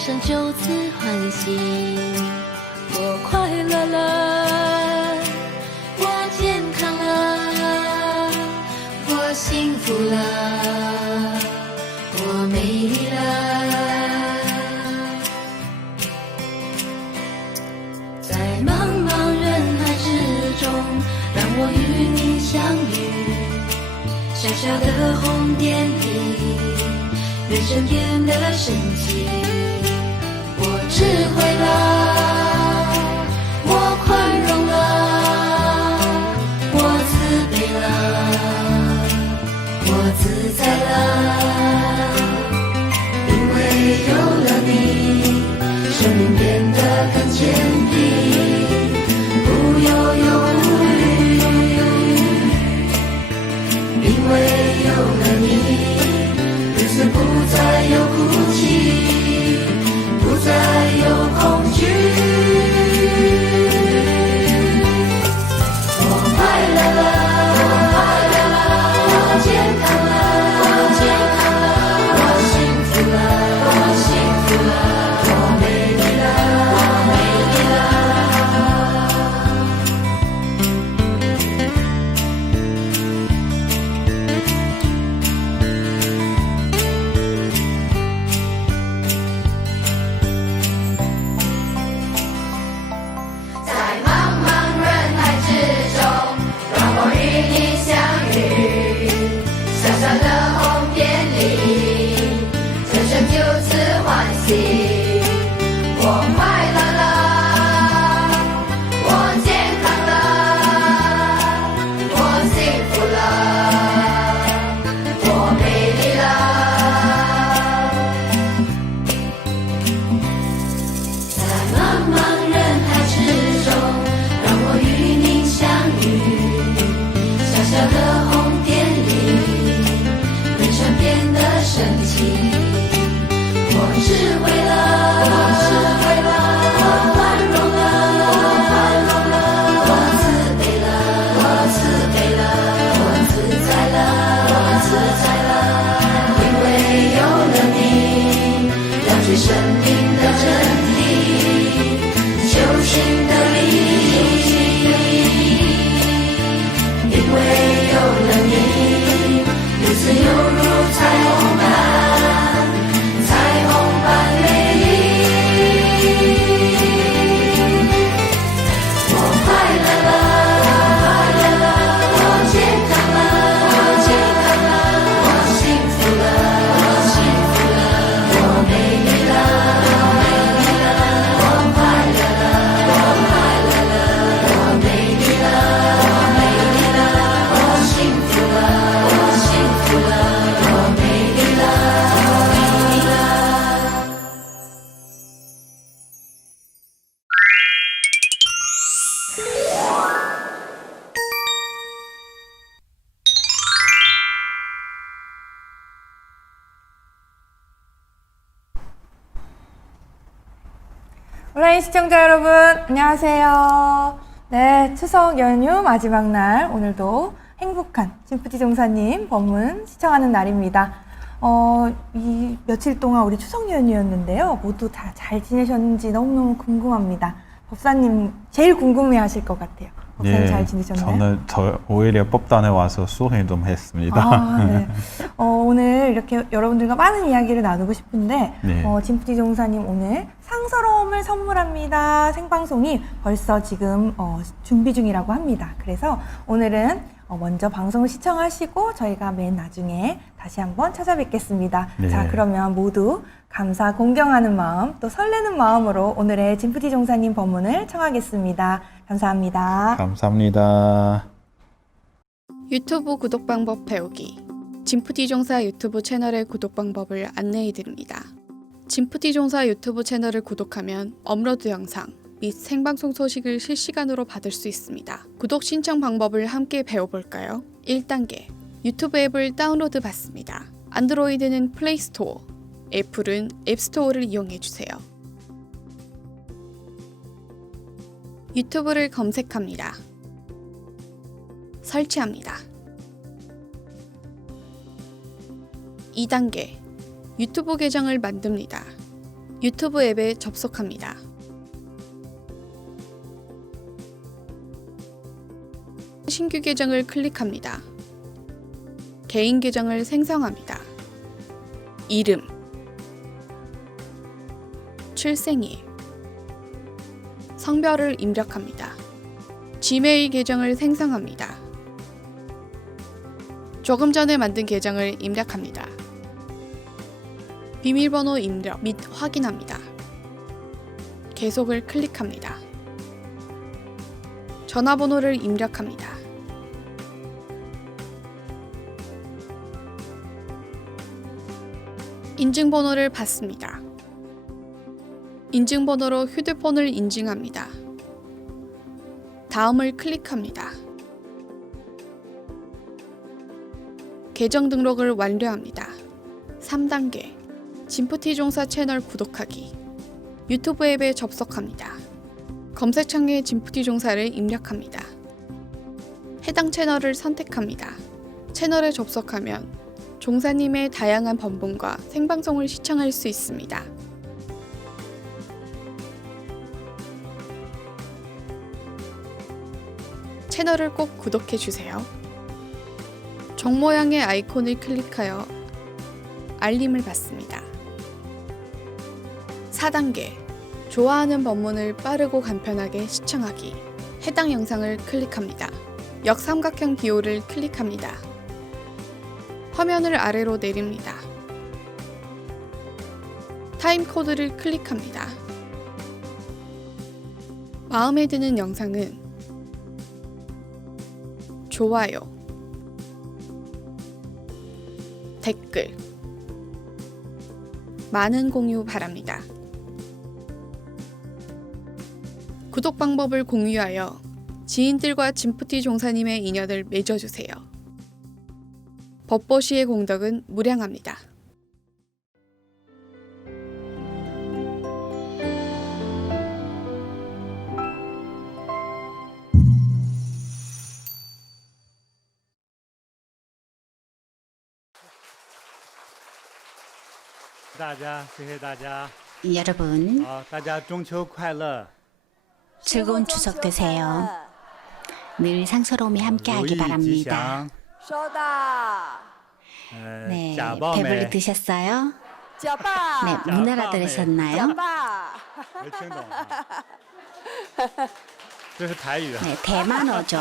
生就此欢喜。我快乐了，我健康了，我幸福了，我美丽了。在茫茫人海之中，让我与你相遇。小小的红点里，人生变得神奇。我智慧了，我宽容了，我慈悲了，我自在了。因为有了你，生命变得更坚定，不要忧虑。因为有了你，日子不再有哭泣，不再有恐惧。我快乐了，我健康了，我幸福了，我美丽了。生命的真谛，救赎的理由。因为有了你，日子犹如彩虹般美丽。我快乐了，我健康了，我幸福了，我美丽了。온라인 시청자 여러분, 안녕하세요. 네, 추석 연휴 마지막 날, 오늘도 행복한 진프티 종사님 법문 시청하는 날입니다. 이 며칠 동안 우리 추석 연휴였는데요. 모두 다 잘 지내셨는지 너무너무 궁금합니다. 법사님 제일 궁금해 하실 것 같아요. 법사님 잘 지내셨나요? 저는 오히려 법단에 와서 수행을 좀 했습니다. 네. 오늘 이렇게 여러분들과 많은 이야기를 나누고 싶은데 네. 진프티 종사님 오늘 상서로움을 선물합니다. 생방송이 벌써 지금 준비 중이라고 합니다. 그래서 오늘은 먼저 방송을 시청하시고 저희가 맨 나중에 다시 한번 찾아뵙겠습니다. 네. 자, 그러면 모두 감사, 공경하는 마음, 또 설레는 마음으로 오늘의 진프티 종사님 법문을 청하겠습니다. 감사합니다. 감사합니다. 유튜브 구독 방법 배우기. 진프티 종사 유튜브 채널의 구독 방법을 안내해 드립니다. 진프티 종사 유튜브 채널을 구독하면 업로드 영상 및 생방송 소식을 실시간으로 받을 수 있습니다. 구독 신청 방법을 함께 배워볼까요? 1단계. 유튜브 앱을 다운로드 받습니다. 안드로이드는 플레이스토어, 애플은 앱스토어를 이용해주세요. 유튜브를 검색합니다. 설치합니다. 2단계. 유튜브 계정을 만듭니다. 유튜브 앱에 접속합니다. 신규 계정을 클릭합니다. 개인 계정을 생성합니다. 이름, 출생일, 성별을 입력합니다. 지메일 계정을 생성합니다. 조금 전에 만든 계정을 입력합니다. 비밀번호 입력 및 확인합니다. 계속을 클릭합니다. 전화번호를 입력합니다. 인증번호를 받습니다. 인증번호로 휴대폰을 인증합니다. 다음을 클릭합니다. 계정 등록을 완료합니다. 3단계 진프티종사 채널 구독하기. 유튜브 앱에 접속합니다. 검색창에 진프티종사를 입력합니다. 해당 채널을 선택합니다. 채널에 접속하면 종사님의 다양한 본분과 생방송을 시청할 수 있습니다. 채널을 꼭 구독해주세요. 종 모양의 아이콘을 클릭하여 알림을 받습니다. 4단계 좋아하는 본문을 빠르고 간편하게 시청하기. 해당 영상을 클릭합니다. 역삼각형 기호를 클릭합니다. 화면을 아래로 내립니다. 타임코드를 클릭합니다. 마음에 드는 영상은 좋아요, 댓글, 많은 공유 바랍니다. 구독 방법을 공유하여 지인들과 진프티 종사님의 인연을 맺어주세요. 법보시의 공덕은 무량합니다. 여러분, 大家中秋快乐 즐거운 추석 되세요. 늘 상서로움이 함께하기 바랍니다. 네, 배불리 드셨어요? 네, 문나라 들으셨나요? 没听懂这是台语 네, 대만어죠.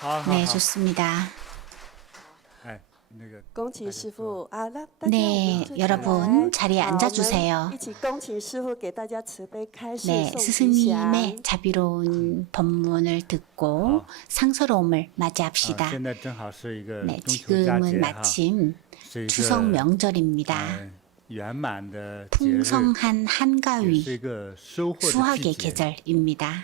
好 네, 좋습니다. 哎那个 恭请师傅啊，那大家 네, 여러분 자리에 앉아주세요. 一起恭请师傅给大家慈悲开示 네, 送吉祥。 스승님의 자비로운 법문을 듣고 상서로움을 啊 맞이합시다. 现在正好是一个 네, 中秋佳节 지금은 哈 마침 是一 추석 个 명절입니다. 圆满的节日 풍성한 也是 한가위, 一个收获的 수확의 季节 계절입니다.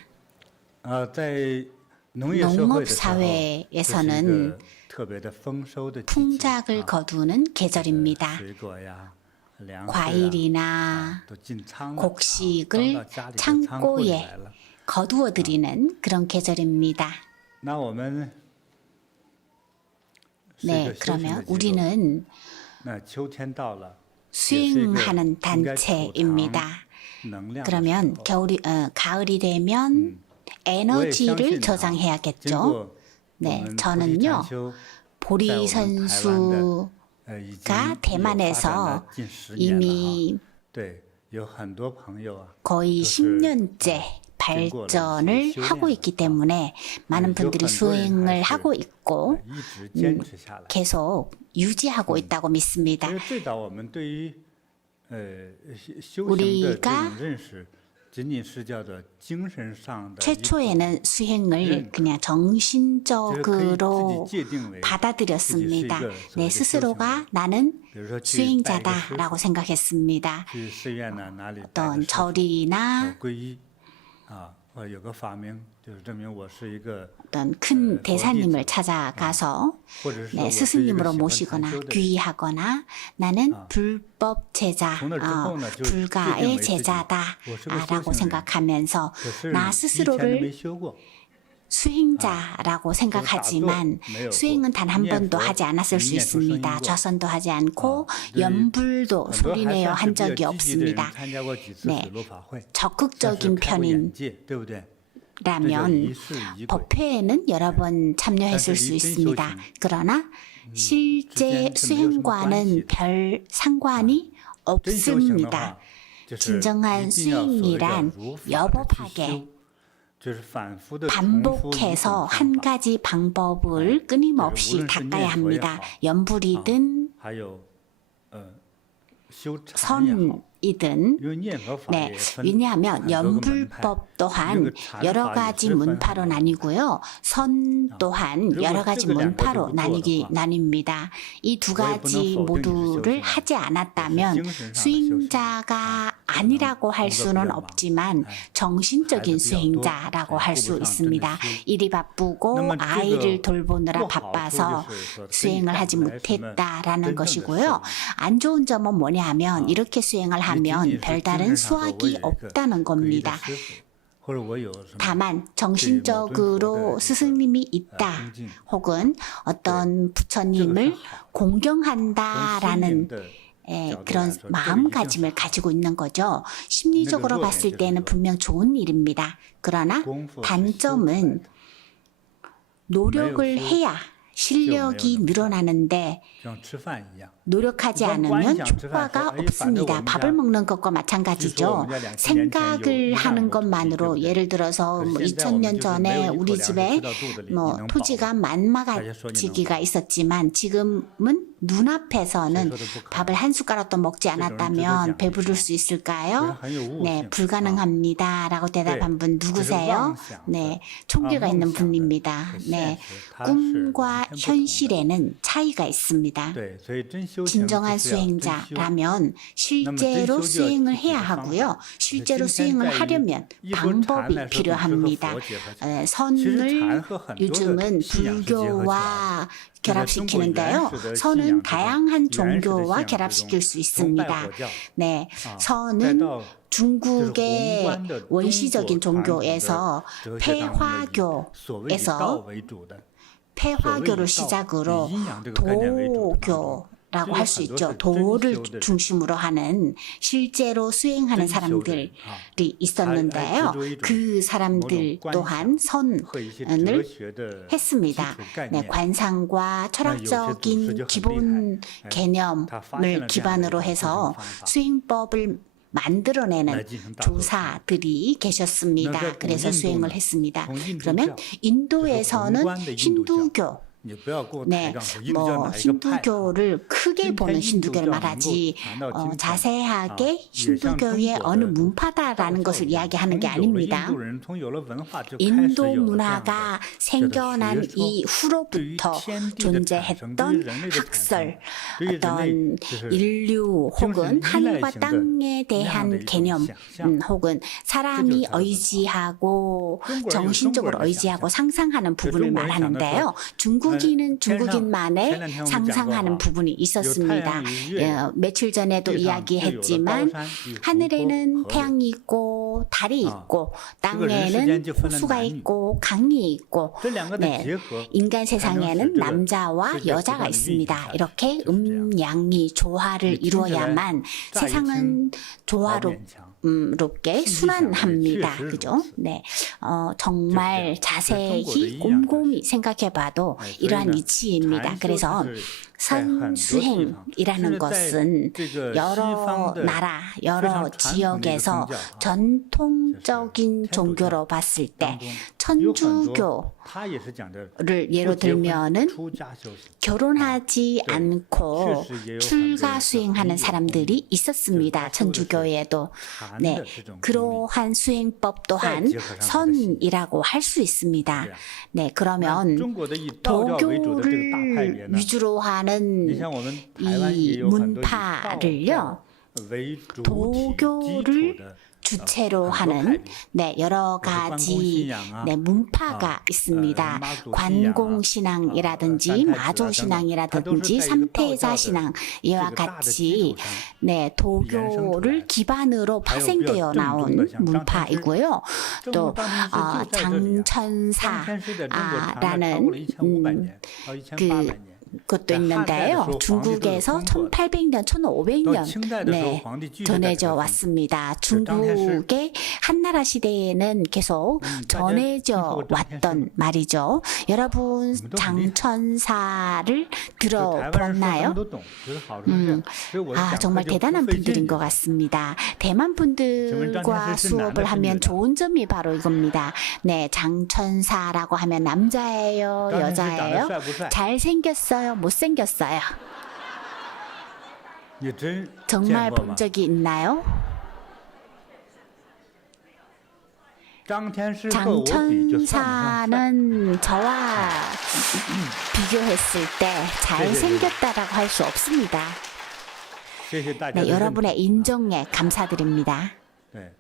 在农业社会的时候这是一 농업사회에서는 个特别的丰收的季节 풍작을 啊 거두는 계절입니다. 水果呀 粮食啊 과일이나 都进仓了 곡식을 放到家里的仓库里 창고에 来了 거두어드리는 그런 계절입니다. 那我们是一 네, 个修行 그러면 的机构 우리는 那秋天到了 수행하는應該儲藏 단체입니다. 能量的 그러면 时候 가을이 되면 에너지를 저장해야겠죠. 经过 네, 我们 저는요 菩提禅修 보리 선수가 已经 대만에서 近10年了 이미 对有很多朋友啊 거의 就是 10년째 발전을 하고 있기 때문에 많은 분들이 수행을 하고 있고 一直坚持下来 계속 유지하고 있다고 믿습니다. 因为最早我们对于修行的 우리가 这种认识仅仅是叫做精神上的 최초에는 수행을 그냥 정신적으로 받아들였습니다. 내 스스로가 나는 수행자다라고 생각했습니다. 去寺院呢哪里拜个 어떤 师傅 절이나 皈依啊有个法名就是证明我是一个 어떤 큰 대사님을 찾아가서 或者是 네, 我是一个 스승님으로 喜欢禅 모시거나 修的人 귀의하거나 나는 불법 제자,从那之后呢就界定 불가의 为自己 제자다라고 我是个修行人 생각하면서 可是 나 以前都没 스스로를 修过 수행자라고 생각하지만 수행은 단 한 번도 하지 않았을 수 있습니다. 좌선도 하지 않고 연불도 소리내어 한 적이 없습니다. 네, 적극적인 편인 라면 법회에는 여러 번 참여했을 수 있습니다. 그러나 실제 수행과는 별 상관이 없습니다. 진정한 수행이란 여법하게 반복해서 한 가지 방법을 끊임없이 닦아야 합니다. 연불이든 선이든. 네, 왜냐하면 연불법 또한 여러 가지 문파로 나뉘고요. 선 또한 여러 가지 문파로 나뉩니다. 이 두 가지 모두를 하지 않았다면 수행자가 아니라고 할 수는 없지만 정신적인 수행자라고 할 수 있습니다. 일이 바쁘고 아이를 돌보느라 바빠서 수행을 하지 못했다라는 것이고요. 안 좋은 점은 뭐냐 하면 이렇게 수행을 하면 별다른 수확이 없다는 겁니다. 다만 정신적으로 스승님이 있다 혹은 어떤 부처님을 공경한다라는 그런 마음가짐을 가지고 있는 거죠. 심리적으로 봤을 때는 분명 좋은 일입니다. 그러나 단점은 노력을 해야 실력이 늘어나는데 노력하지 않으면 효과가 없습니다. 밥을 먹는 것과 마찬가지죠. 생각을 하는 것만으로 예를 들어서 2000년 전에 우리 집에 토지가 만마가지기가 있었지만 지금은 눈앞에서는 밥을 한 숟가락도 먹지 않았다면 배부를 수 있을까요? 네, 불가능합니다. 라고 대답한 분 누구세요? 네, 총기가 있는 분입니다. 네, 꿈과 현실에는 차이가 있습니다. 진정한 수행자라면 실제로 수행을 해야 하고요. 실제로 수행을 하려면 방법이 필요합니다. 선을 요즘은 불교와 결합시키는데요. 선은 다양한 종교와 결합시킬 수 있습니다. 네, 선은 중국의 원시적인 종교에서 폐화교를 시작으로 도교라고 할 수 있죠. 도를 중심으로 하는 실제로 수행하는 사람들이 있었는데요. 그 사람들 또한 선을 했습니다. 네, 관상과 철학적인 기본 개념을 기반으로 해서 수행법을 만들어내는 조사들이 계셨습니다. 그래서 수행을 했습니다. 그러면 인도에서는 힌두교, 네, 힌두교를 크게 보는 힌두교를 말하지 자세하게 힌두교의 어느 문파다라는 것을 이야기하는 게 아닙니다. 인도 문화가 생겨난 이후로부터 존재했던 학설, 어떤 인류 혹은 하늘과 땅에 대한 개념, 혹은 사람이 의지하고 정신적으로 의지하고 상상하는 부분을 말하는데요. 중국인은 중국인만의 상상하는 부분이 있었습니다. 며칠 전에도 이야기했지만 하늘에는 태양이 있고 달이 있고 땅에는 호수가 있고 강이 있고, 네, 인간 세상에는 남자와 여자가 있습니다. 이렇게 음양이 조화를 이루어야만 세상은 조화롭게 순환합니다. 그죠? 네, 정말 자세히 곰곰이 생각해봐도 이러한 이치입니다. 그래서 선수행이라는 것은 여러 나라, 여러 지역에서 전통적인 종교로 봤을 때 천주교를 예로 들면은 결혼하지 않고 출가 수행하는 사람들이 있었습니다. 천주교에도. 네, 그러한 수행법 또한 선이라고 할 수 있습니다. 네, 그러면 도교를 위주로 하는 이 문파를요, 도교를 주체로 하는 네, 여러 가지 네, 문파가 있습니다. 관공신앙이라든지 마조신앙이라든지 삼태자신앙 이와 같이 네, 도교를 기반으로 파생되어 나온 문파이고요. 또 장천사라는 것도 있는데요. 중국에서 1800년, 1500년 네, 전해져 왔습니다. 중국의 한나라 시대에는 계속 전해져 왔던 말이죠. 여러분 장천사를 들어보았나요? 정말 대단한 분들인 것 같습니다. 대만 분들과 수업을 하면 좋은 점이 바로 이겁니다. 네, 장천사라고 하면 남자예요, 여자예요? 잘생겼어요, 못생겼어요? 정말 본 적이 있나요? 장천사는 저와 비교했을 때 잘생겼다라고 할 수 없습니다. 네, 여러분의 인정에 감사드립니다. 네.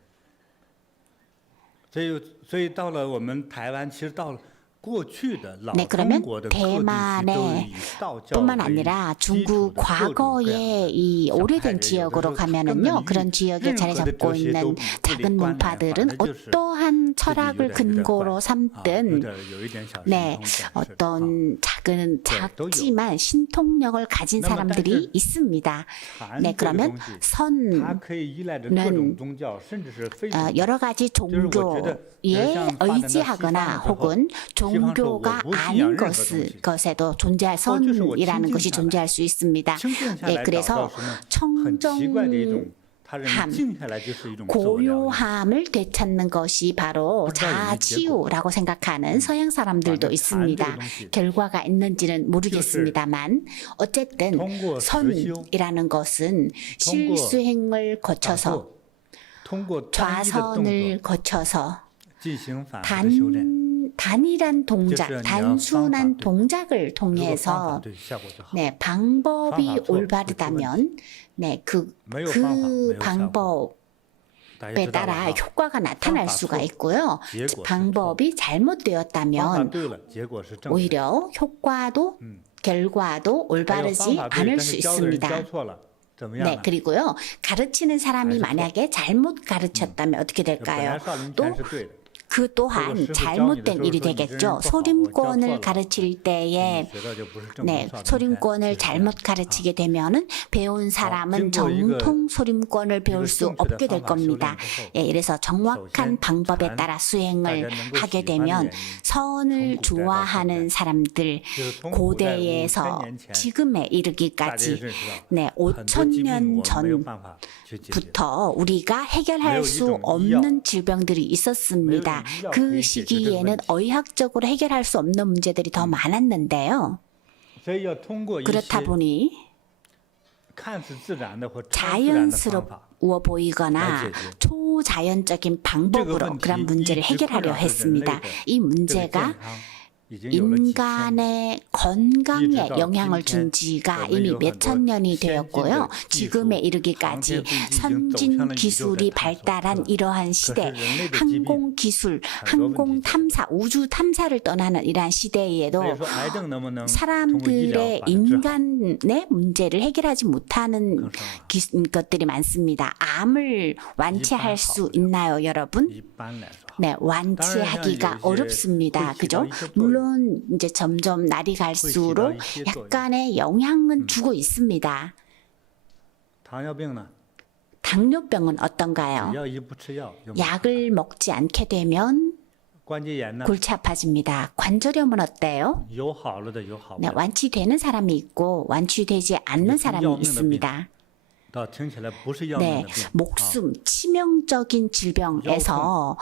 所以到了我们台湾，其实到了 네, 그러면 대만에 뿐만 아니라 중국 과거의 이 오래된 지역으로 가면은요, 그런 지역에 자리 잡고 있는 작은 문파들은 어떠한 철학을 근거로 삼든 네, 어떤 작지만 신통력을 가진 사람들이 있습니다. 네, 그러면 선은 여러 가지 종교에 의지하거나 혹은 종교가 아닌 것에도 존재할 선이라는 것이 존재할 수 있습니다. 네, 그래서 청정함, 고요함을 되찾는 것이 바로 자아치유라고 생각하는 서양 사람들도 있습니다. 결과가 있는지는 모르겠습니다만 어쨌든 선이라는 것은 실수행을 거쳐서 좌선을 거쳐서 단일한 동작, 단순한 동작을 통해서 네, 방법이 올바르다면 네, 그 방법에 따라 효과가 나타날 수가 있고요. 즉, 방법이 잘못되었다면 오히려 효과도 결과도 올바르지 않을 수 있습니다. 네, 그리고요, 가르치는 사람이 만약에 잘못 가르쳤다면 어떻게 될까요? 또 그 또한 잘못된 일이 되겠죠. 소림권을 가르칠 때에 네, 소림권을 잘못 가르치게 되면은 배운 사람은 정통 소림권을 배울 수 없게 될 겁니다. 예, 그래서 정확한 방법에 따라 수행을 하게 되면 선을 좋아하는 사람들 고대에서 지금에 이르기까지 네, 5,000년 전부터 우리가 해결할 수 없는 질병들이 있었습니다. 그 시기에는 의학적으로 해결할 수 없는 문제들이 더 많았는데요. 그렇다 보니 자연스러워 보이거나 초자연적인 방법으로 그런 문제를 해결하려 했습니다. 이 문제가 인간의 건강에 영향을 준 지가 이미 몇천 년이 되었고요. 지금에 이르기까지 선진 기술이 발달한 이러한 시대, 항공기술, 항공탐사, 우주 탐사를 떠나는 이러한 시대에도 사람들의 인간의 문제를 해결하지 못하는 것들이 많습니다. 암을 완치할 수 있나요, 여러분? 네, 완치하기가 어렵습니다. 그죠? 물론 이제 점점 날이 갈수록 약간의 영향은 주고 있습니다. 당뇨병은 어떤가요? 약을 먹지 않게 되면 골치 아파집니다. 관절염은 어때요? 네, 완치되는 사람이 있고 완치되지 않는 사람이 있습니다. 네, 목숨, 치명적인 질병에서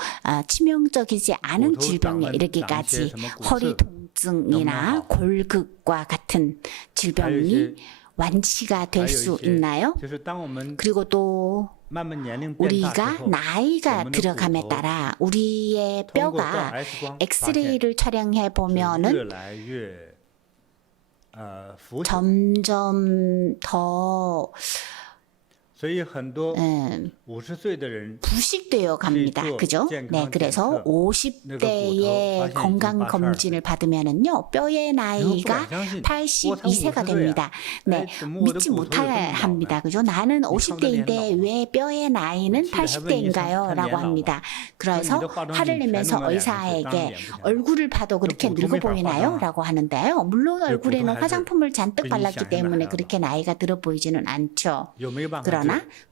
치명적이지 않은 질병에 이르기까지 허리 통증이나 골극과 같은 질병이 완치가 될 수 있나요? 그리고 또 우리가 나이가 들어감에 따라 우리의 뼈가 엑스레이를 촬영해 보면은 점점 더所以很多 음, 50岁的人 부식되어 갑니다. 그죠? 네, 그래서 50대의 건강 검진을 받으면은요, 뼈의 나이가 82세가 됩니다. 네, 믿지 못합니다. 그죠? 나는 50대인데 왜 뼈의 나이는 80대인가요? 라고 합니다. 그래서 화를 내면서 의사에게 얼굴을 봐도 그렇게 늙어 보이나요? 라고 하는데요. 물론 얼굴에는 화장품을 잔뜩 발랐기 때문에 그렇게 나이가 들어 보이지는 않죠. 그러나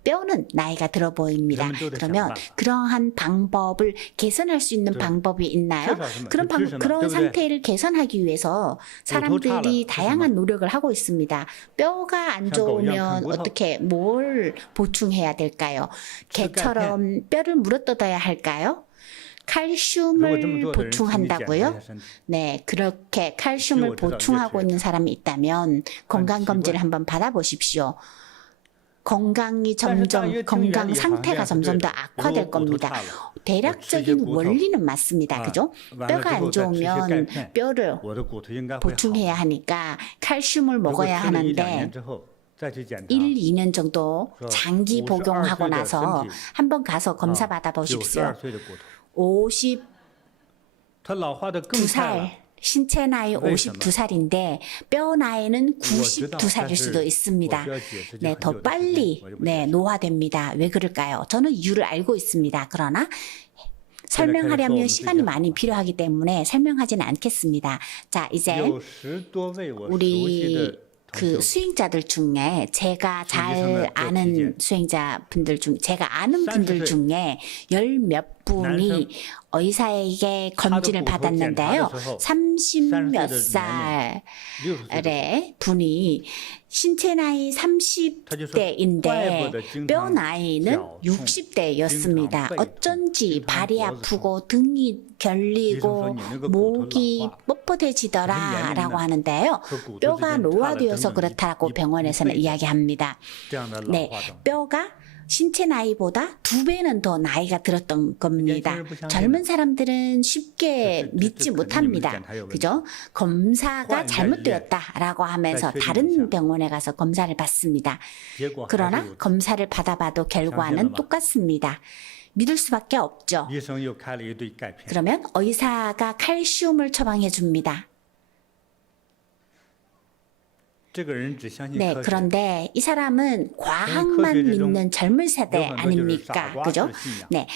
뼈는 나이가 들어 보입니다. 그러면 그러한 방법을 개선할 수 있는 방법이 있나요? 그런 상태를 개선하기 위해서 사람들이 다양한 노력을 하고 있습니다. 뼈가 안 좋으면 어떻게 뭘 보충해야 될까요? 개처럼 뼈를 물어뜯어야 할까요? 칼슘을 보충한다고요? 네, 그렇게 칼슘을 보충하고 있는 사람이 있다면 건강검진을 한번 받아보십시오. 건강 상태가 점점 더 악화될 겁니다. 대략적인 원리는 맞습니다. 그죠? 뼈가 안 좋으면 뼈를 보충해야 하니까 칼슘을 먹어야 하는데 1, 2년 정도 장기 복용하고 나서 한번 가서 검사 받아보십시오. 52살 신체 나이 52살인데 뼈 나이는 92살일 수도 있습니다. 네, 더 빨리 노화됩니다. 왜 그럴까요? 저는 이유를 알고 있습니다. 그러나 설명하려면 시간이 많이 필요하기 때문에 설명하지는 않겠습니다. 자, 이제 우리 그 수행자들 중에 제가 잘 아는 수행자분들 중 제가 아는 분들 중에 10몇 분이 의사에게 검진을 받았는데요. 30몇 살의 분이 신체 나이 30대인데 뼈 나이는 60대였습니다. 어쩐지 발이 아프고 등이 결리고 목이 뻣뻣해지더라 라고 하는데요. 뼈가 노화되어서 그렇다고 병원에서는 이야기합니다. 네, 뼈가 신체 나이보다 2배는 더 나이가 들었던 겁니다. 젊은 사람들은 쉽게 믿지 못합니다. 그죠? 검사가 잘못되었다라고 하면서 다른 병원에 가서 검사를 받습니다. 그러나 검사를 받아봐도 결과는 똑같습니다. 믿을 수밖에 없죠. 그러면 의사가 칼슘을 처방해 줍니다. 네, 그런데 이 사람은 과학만 믿는 젊은 세대 아닙니까? 그죠? 네,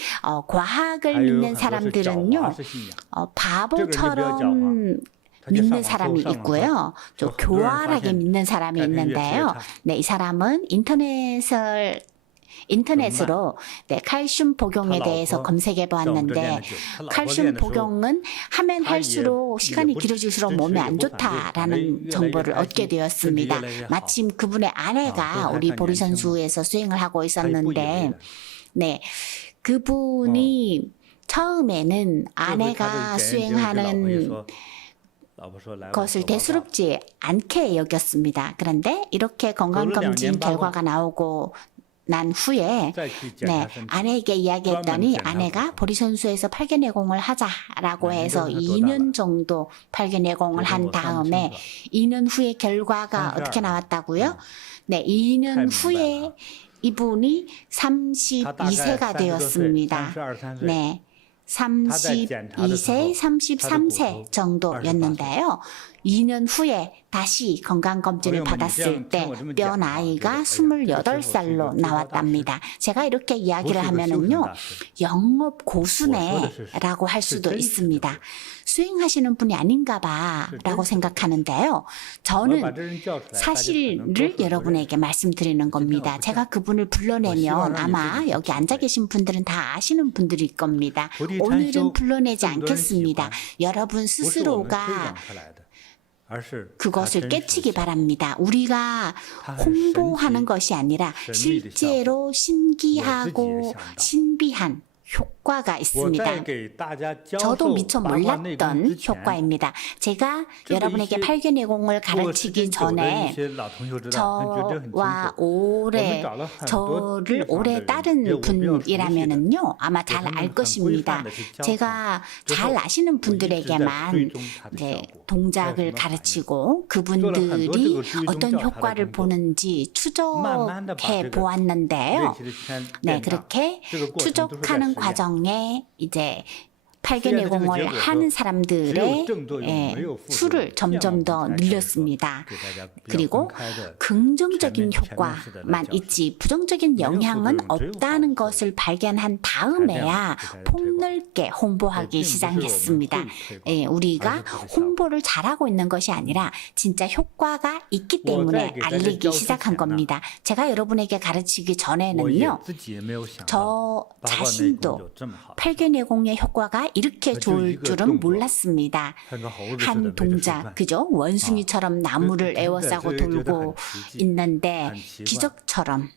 과학을 믿는 사람들은요, 바보처럼 믿는 사람이 있고요. 좀 교활하게 믿는 사람이 있는데요. 네, 이 사람은 인터넷으로 칼슘 복용에 대해서 검색해 보았는데 칼슘 복용은 하면 할수록 시간이 길어질수록 몸에 안 좋다라는 정보를 얻게 되었습니다. 마침 그분의 아내가 우리 보리 선수에서 수행을 하고 있었는데 네, 그분이 처음에는 아내가 수행하는 것을 대수롭지 않게 여겼습니다. 그런데 이렇게 건강검진 결과가 나오고 난 후에 아내에게 이야기했더니 아내가 보리선수에서 팔견내공을 하자라고 해서 2년 정도 팔견내공을 한 다음에 2년 후에 결과가 어떻게 나왔다고요? 네, 2년 후에 이분이 32세가 되었습니다. 네. 32세, 33세 정도였는데요. 2년 후에 다시 건강검진을 받았을 때 뼈 나이가 28살로 나왔답니다. 제가 이렇게 이야기를 하면은요, 영업 고수네라고 할 수도 있습니다. 수행하시는 분이 아닌가 봐라고 생각하는데요. 저는 사실을 여러분에게 말씀드리는 겁니다. 제가 그분을 불러내면 아마 여기 앉아 계신 분들은 다 아시는 분들일 겁니다. 오늘은 불러내지 않겠습니다. 여러분 스스로가 그것을 깨치기 바랍니다. 우리가 홍보하는 것이 아니라 실제로 신기하고 신비한 효과가 있습니다. 저도 미처 몰랐던 효과입니다. 제가 여러분에게 팔견내공을 가르치기 전에 저와 저를 오래 따른 분이라면은요 아마 잘 알 것입니다. 제가 잘 아시는 분들에게만 동작을 가르치고 그분들이 어떤 효과를 보는지 추적해 보았는데요. 네, 그렇게 추적하는 과정에 이제 팔견내공을 하는 사람들의 수를 점점 더 늘렸습니다. 그리고 긍정적인 효과만 있지 부정적인 영향은 없다는 것을 발견한 다음에야 폭넓게 홍보하기 시작했습니다. 우리가 홍보를 잘하고 있는 것이 아니라 진짜 효과가 있기 때문에 알리기 시작한 겁니다. 제가 여러분에게 가르치기 전에는요, 저 자신도 팔견내공의 효과가 이렇게 좋을 줄은 몰랐습니다. 한 동작, 그죠? 원숭이처럼 나무를 에워싸고 돌고 있는데 기적처럼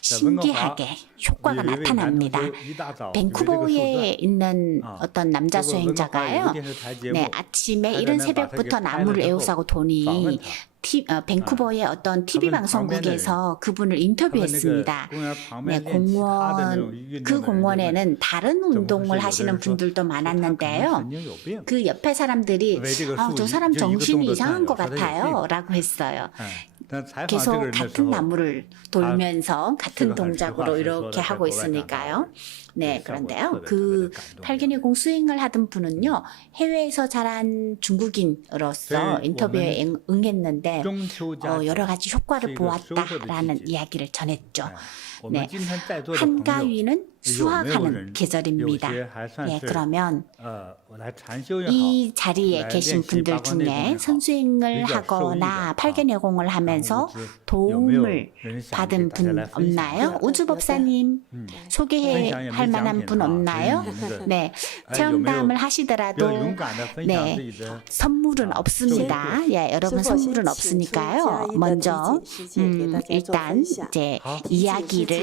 신기하게 효과가 나타납니다. 밴쿠버에 있는 어떤 남자 수행자가요, 네, 아침에 이른 새벽부터 나무를 에워싸고 도니 밴쿠버의 어떤 TV 방송국에서 그분을 인터뷰했습니다. 네, 그 공원에는 다른 운동을 하시는 분들도 많았는데요. 그 옆에 사람들이 저 사람 정신이 이상한 것 같아요 라고 했어요. 계속 같은 나무를 돌면서 같은 동작으로 이렇게 하고 있으니까요. 네, 그런데요. 그 팔견내공 수행을 하던 분은요, 해외에서 자란 중국인으로서 인터뷰에 응했는데 여러 가지 효과를 보았다라는 이야기를 전했죠. 네, 한가위는 수확하는 계절입니다. 네, 그러면 이 자리에 계신 분들 중에 선수행을 하거나 팔견내공을 하면서 도움을 받은 분 없나요? 우주법사님 소개할 만한 분 없나요? 네, 체험담을 하시더라도 네, 선물은 없습니다. 예, 여러분 선물은 없으니까요. 먼저 일단 이제 이야기를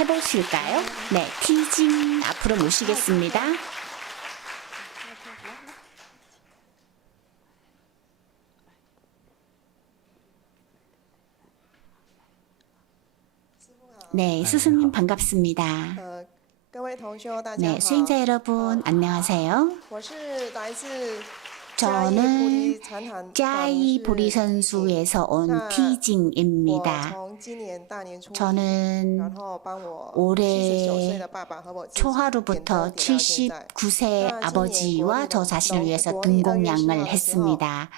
해보실까요? 네, 티징 앞으로 모시겠습니다. 네, 스승님 반갑습니다. 네, 수행자 여러분 안녕하세요. 저는 짜이 보리선수에서 온 티징입니다. 저는 올해 초하루부터 79세 아버지와 저 자신을 위해서 등공양을 했습니다.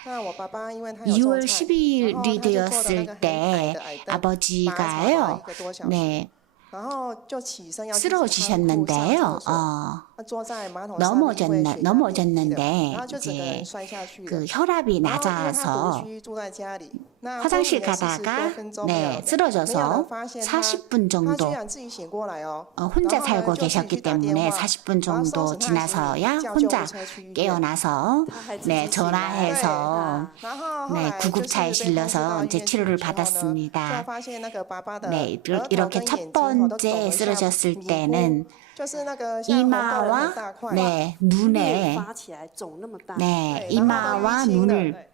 2월 12일이 되었을 때 아버지가요, 네, 쓰러지셨는데요. 넘어졌는데 이제 그 혈압이 낮아서 화장실 가다가 네, 쓰러져서 40분 정도 혼자 살고 계셨기 때문에 40분 정도 지나서야 혼자 깨어나서 네, 전화해서 네, 구급차에 실려서 이제 치료를 받았습니다. 네, 이렇게 첫 번째 쓰러졌을 때는 이마와 네, 눈에 네, 이마와 눈을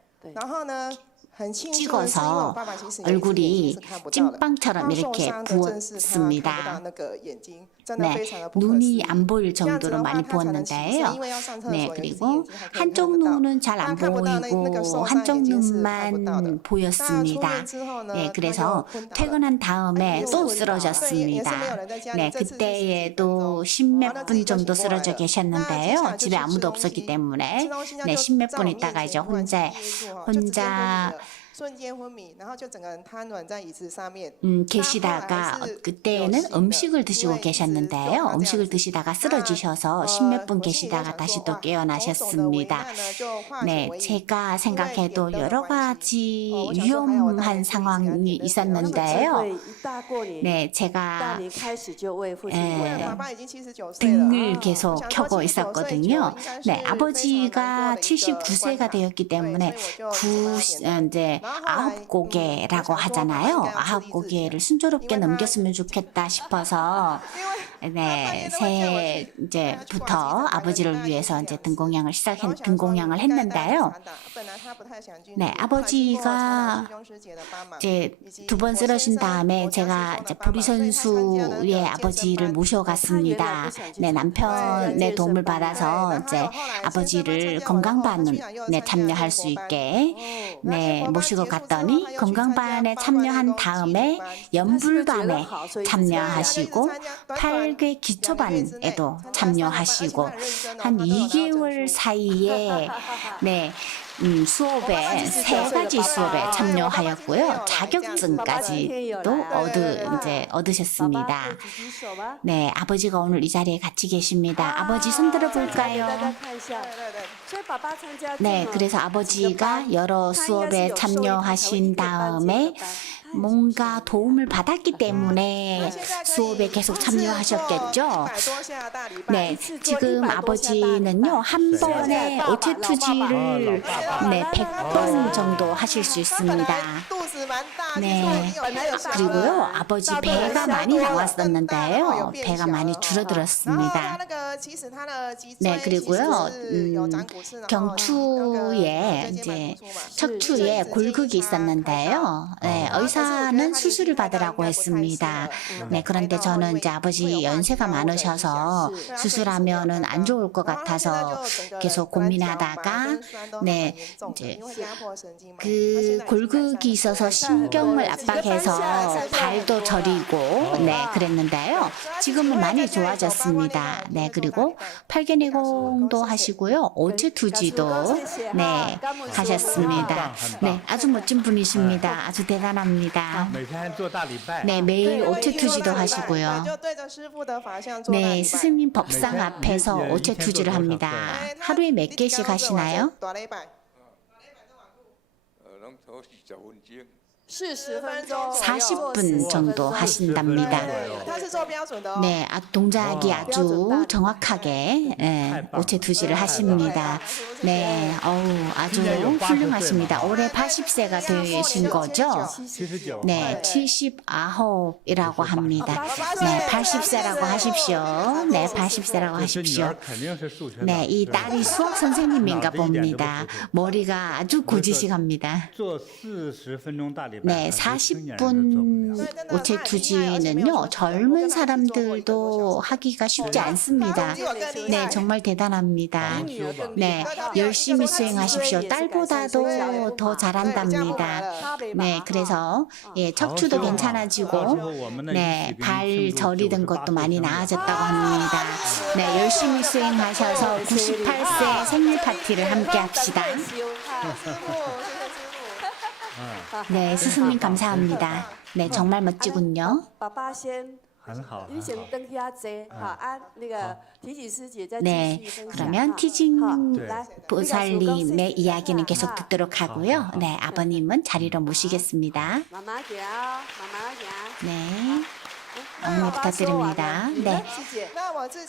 찍어서 얼굴이 찐빵처럼 이렇게 부었습니다. 네, 눈이 안 보일 정도로 많이 부었는데요. 네, 그리고 한쪽 눈은 잘 안 보이고 한쪽 눈만 보였습니다. 네, 그래서 퇴근한 다음에 또 쓰러졌습니다. 네, 그때에도 10몇 분 정도 쓰러져 계셨는데요. 집에 아무도 없었기 때문에 네, 10몇 분 있다가 이제 혼자 계시다가 그때는 음식을 드시고 계셨는데요. 음식을 드시다가 쓰러지셔서 10몇 분 계시다가 다시 또 깨어나셨습니다. 네, 제가 생각해도 여러 가지 위험한 상황이 있었는데요. 네, 제가 등을 계속 켜고 있었거든요. 네, 아버지가 79세가 되었기 때문에 이제 9고개라고 하잖아요. 9고개를 순조롭게 넘겼으면 좋겠다 싶어서 네, 새해 이제부터 아버지를 위해서 이제 등공양을 했는데요. 네, 아버지가 이제 2번 쓰러진 다음에 제가 이제 보리 선수의 아버지를 모셔갔습니다. 네, 남편의 도움을 받아서 이제 아버지를 건강반에 참여할 수 있게 모시고 갔더니 건강반에 참여한 다음에 연불반에 참여하시고 8개 기초반에도 참여하시고 한 2개월 사이에 수업에 3가지 수업에 참여하였고요. 자격증까지도 얻으셨습니다. 네, 아버지가 오늘 이 자리에 같이 계십니다. 아버지 손 들어볼까요? 네, 그래서 아버지가 여러 수업에 참여하신 다음에 뭔가 도움을 받았기 때문에 수업에 계속 참여하셨겠죠. 네, 지금 아버지는요, 한 번에 오체투지를 100번 정도 하실 수 있습니다. 네, 그리고요, 아버지 배가 많이 나왔었는데요, 배가 많이 줄어들었습니다. 네, 그리고요, 경추에 척추에 골극이 있었는데요. 네, 의사는 수술을 받으라고 했습니다. 네, 그런데 저는 이제 아버지 연세가 많으셔서 수술하면은 안 좋을 것 같아서 계속 고민하다가 이제 그 골극이 있어서 신경을 압박해서 발도 저리고 그랬는데요. 지금은 많이 좋아졌습니다. 네, 그리고 팔개내공도 하시고요. 오체투지도 하셨습니다. 네, 아주 멋진 분이십니다. 아주 대단합니다. 네, 매일 오체투지도 하시고요. 네, 스승님 법상 앞에서 오체투지를 합니다. 하루에 몇 개씩 하시나요? 40분 정도 하신답니다. 네, 동작이 아주 정확하게 오체투지를 하십니다. 네, 아주 훌륭하십니다. 올해 80세가 되신 거죠? 네, 79이라고 합니다. 네, 80세라고 하십시오. 네, 80세라고 하십시오. 네, 이 딸이 수학 선생님인가 봅니다. 머리가 아주 고지식합니다. 네, 40분 오체투지는요, 젊은 사람들도 하기가 쉽지 않습니다. 네, 정말 대단합니다. 네, 열심히 수행하십시오. 딸보다도 더 잘한답니다. 네, 그래서 척추도 괜찮아지고, 네, 발 저리던 것도 많이 나아졌다고 합니다. 네, 열심히 수행하셔서 98세 생일 파티를 함께 합시다. 네, 스승님 감사합니다. 네, 정말 멋지군요. 네, 그러면 티징 보살님의 이야기는 계속 듣도록 하고요. 네, 아버님은 자리로 모시겠습니다. 네. 어머니 부탁드립니다. 네.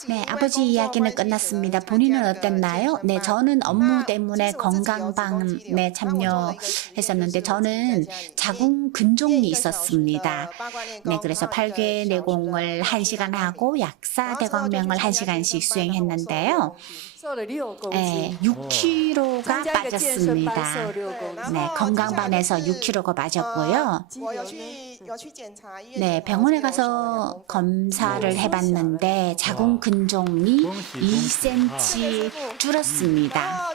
네, 아버지 이야기는 끝났습니다. 본인은 어땠나요? 네, 저는 업무 때문에 건강방에 참여했었는데 저는 자궁 근종이 있었습니다. 네, 그래서 팔개내공을 1시간 하고 약사대광명을 1시간씩 수행했는데요. 네, 6kg가 빠졌습니다. 네, 건강반에서 6kg가 빠졌고요. 네, 병원에 가서 검사를 해봤는데 자궁 근종이 2cm 줄었습니다.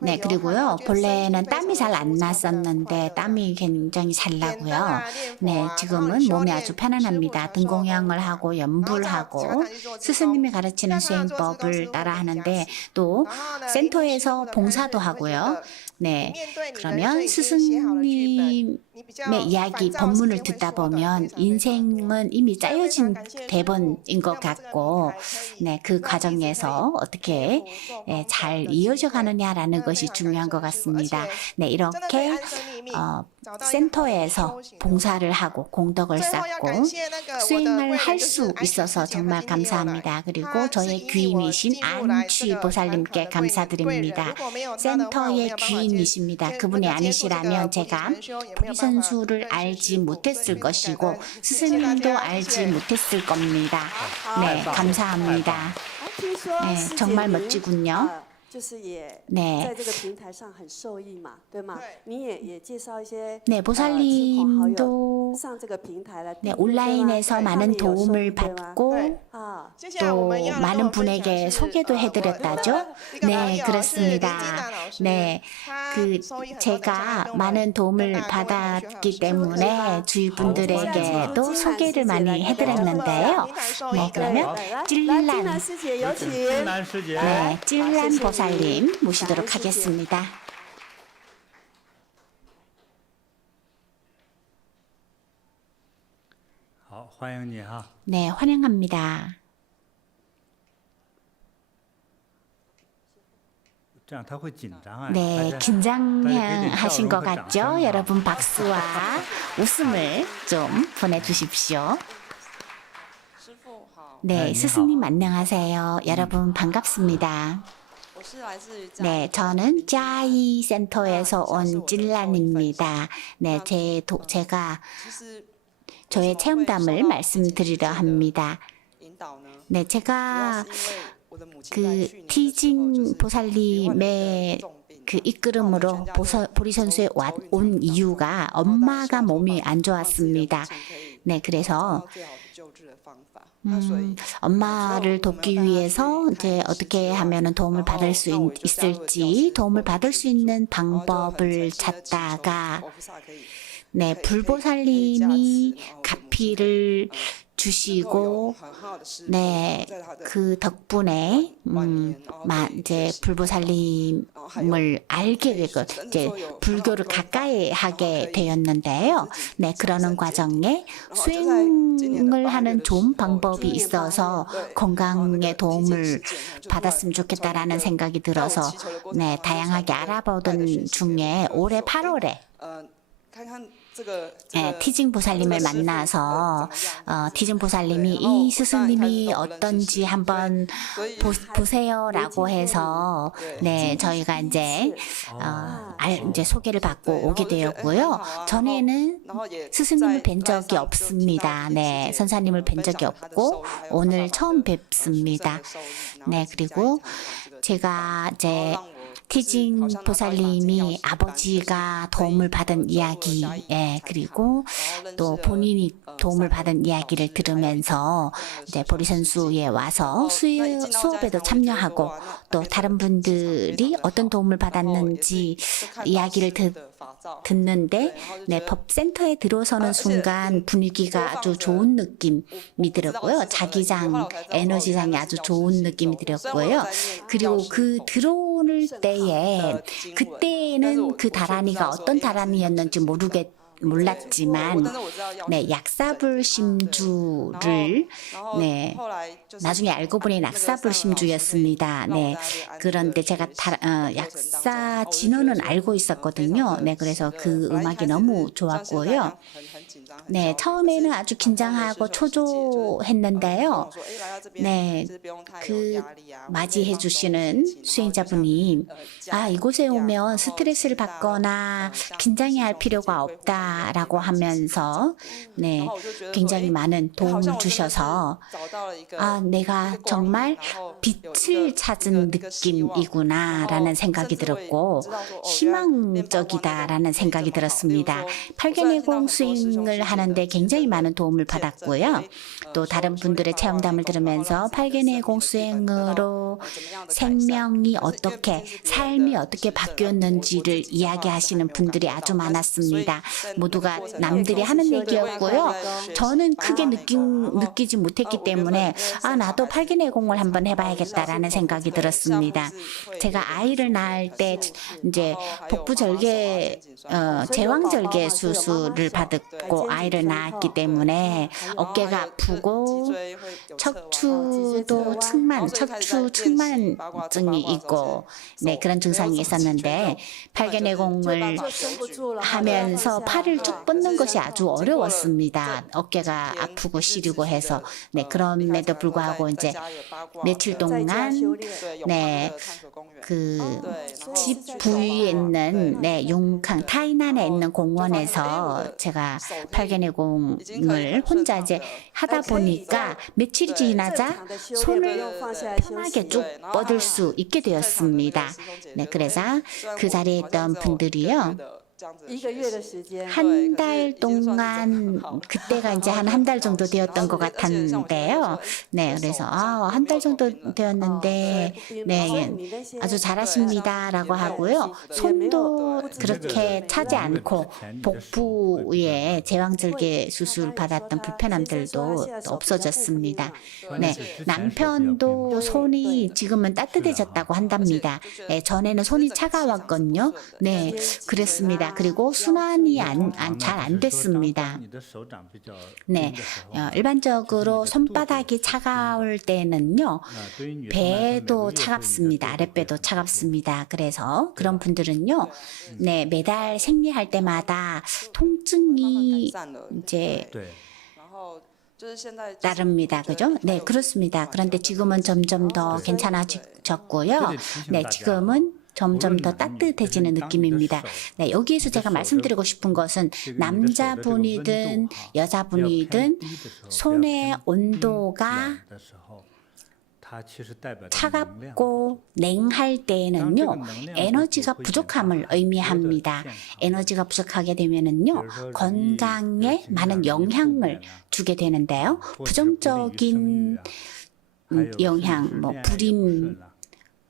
네, 그리고요, 본래는 땀이 잘 안 났었는데 땀이 굉장히 잘 나고요. 네, 지금은 몸이 아주 편안합니다. 등공양을 하고 연불하고 스승님이 가르치는 수행법을 따라 하는데 또 센터에서 봉사도 하고요. 네, 그러면 스승님의 이야기, 법문을 듣다 보면 인생은 이미 짜여진 대본인 것 같고, 네, 그 과정에서 어떻게 잘 이어져 가느냐라는 것이 중요한 것 같습니다. 네, 이렇게 센터에서 봉사를 하고 공덕을 쌓고 수행을 할 수 있어서 정말 감사합니다. 그리고 저의 귀인이신 안취보살님께 감사드립니다. 센터의 귀인 스승님이십니다. 그분이 아니시라면 제가 보리선수를 알지 못했을 것이고 스승님도 알지 못했을 겁니다. 네, 감사합니다. 听说 네, 师姐 정말 您 멋지군요. 就是也 네. 在这个平台上很受益嘛，对吗？你也介绍一些 네, 亲朋好友 보살님도 上这个平台来 네, 订阅，对吗？ 온라인에서 많은 他们也有受益， 도움을 对吗？ 받고 啊， 또 많은 분에게 소개도 해드렸다죠. 네, 그렇습니다. 네, 그 제가 많은 도움을 받았기 때문에 주위 분들에게도 소개를 많이 해드렸는데요. 네, 그러면 来， 찔란 师姐有请。 南师姐， 네, 찔란 보살님 모시도록 네, 하겠습니다.欢迎你哈。 네, 환영합니다. 这样他会紧张啊。 네, 긴장하신 것 같죠? 여러분 박수와 웃음을 좀 보내주십시오. 네, 스승님 안녕하세요. 여러분 반갑습니다. 네, 저는 짜이 센터에서 온 찔란입니다. 네, 제가 저의 체험담을 말씀드리려 합니다. 네, 제가 그 티징 보살님의 그 이끌음으로 보리선수에 온 이유가 엄마가 몸이 안 좋았습니다. 네, 그래서 엄마를 돕기 위해서 이제 어떻게 하면 도움을 받을 수 있을지 도움을 받을 수 있는 방법을 찾다가 네, 불보살님이 가피를 주시고 네, 그 덕분에 이제 불보살님을 알게 되고 이제 불교를 가까이 하게 되었는데요. 네, 그러는 과정에 수행을 하는 좋은 방법이 있어서 건강에 도움을 받았으면 좋겠다라는 생각이 들어서 네, 다양하게 알아보던 중에 올해 8월에 네, 티징 보살님을 만나서 티징 보살님이 이 스승님이 어떤지 한번 보세요라고 해서 네, 저희가 이제 이제 소개를 받고 오게 되었고요. 전에는 스승님을 뵌 적이 없습니다. 네, 선사님을 뵌 적이 없고 오늘 처음 뵙습니다. 네, 그리고 제가 이제 티징 보살님이 아버지가 도움을 받은 이야기, 예, 그리고 또 본인이 도움을 받은 이야기를 들으면서 이제 보리선수에 와서 수업에도 참여하고 또 다른 분들이 어떤 도움을 받았는지 이야기를 듣는데 네, 법센터에 들어서는 순간 분위기가 아주 좋은 느낌이 들었고요. 자기장, 에너지장이 아주 좋은 느낌이 들었고요. 그리고 그 들어오는 때에 그때는 그 다란이가 어떤 다란이였는지 몰랐지만 네, 약사불 심주를 네, 나중에 알고 보니 약사불 심주였습니다. 네, 그런데 제가 약사 진호는 알고 있었거든요. 네, 그래서 그 음악이 너무 좋았고요. 네, 처음에는 아주 긴장하고 초조했는데요. 네, 그 맞이해 주시는 수행자분이 이곳에 오면 스트레스를 받거나 긴장해야 할 필요가 없다라고 하면서 네, 굉장히 많은 도움을 주셔서 내가 정말 빛을 찾은 느낌이구나라는 생각이 들었고 희망적이다라는 생각이 들었습니다. 팔견해공 수행을 하는데 굉장히 많은 도움을 받았고요. 또 다른 분들의 체험담을 들으면서 팔견해공 수행으로 생명이 어떻게 삶이 어떻게 바뀌었는지를 이야기하시는 분들이 아주 많았습니다. 모두가 남들이 하는 얘기였고요. 저는 크게 느끼지 못했기 때문에 나도 팔견해공을 한번 해봐야겠다라는 생각이 들었습니다. 제가 아이를 낳을 때 이제 복부절개 제왕절개 수술을 받았고 아이를 낳았기 때문에 어깨가 아프고 척추 척추 측만증이 있고 네 그런 증상이 있었는데 팔개내공을 하면서 팔을 쭉 뻗는 것이 아주 어려웠습니다. 어깨가 아프고 시리고 해서 네 그럼에도 불구하고 이제 며칠 동안 네 그 집 부위에 있는 네 용캉 타이난에 있는 공원에서 제가 팔개내공을 혼자 이제 하다 보니까 며칠이 지나자 손을 편하게 쭉 뻗을 수 있게 되었습니다. 네, 그래서 그 자리에 있던 분들이요. 한 달 동안 그때가 이제 한 달 정도 되었던 것 같았는데요. 네, 그래서 한 달 정도 되었는데 네 아주 잘하십니다라고 하고요. 손도 그렇게 차지 않고 복부에 제왕절개 수술 받았던 불편함들도 없어졌습니다. 네, 남편도 손이 지금은 따뜻해졌다고 한답니다. 네, 전에는 손이 차가웠거든요. 네, 그랬습니다. 그리고 순환이 잘 안 됐습니다. 네, 일반적으로 손바닥이 차가울 때는요, 배도 차갑습니다. 아랫배도 차갑습니다. 그래서 그런 분들은요, 네, 매달 생리할 때마다 통증이 이제 따릅니다. 그죠? 네, 그렇습니다. 그런데 지금은 점점 더 괜찮아졌고요. 네, 지금은 점점 더 따뜻해지는 느낌입니다. 네, 여기에서 제가 말씀드리고 싶은 것은 남자분이든 여자분이든 손의 온도가 차갑고 냉할 때에는요 에너지가 부족함을 의미합니다. 에너지가 부족하게 되면은요 건강에 많은 영향을 주게 되는데요. 부정적인 영향, 뭐 불임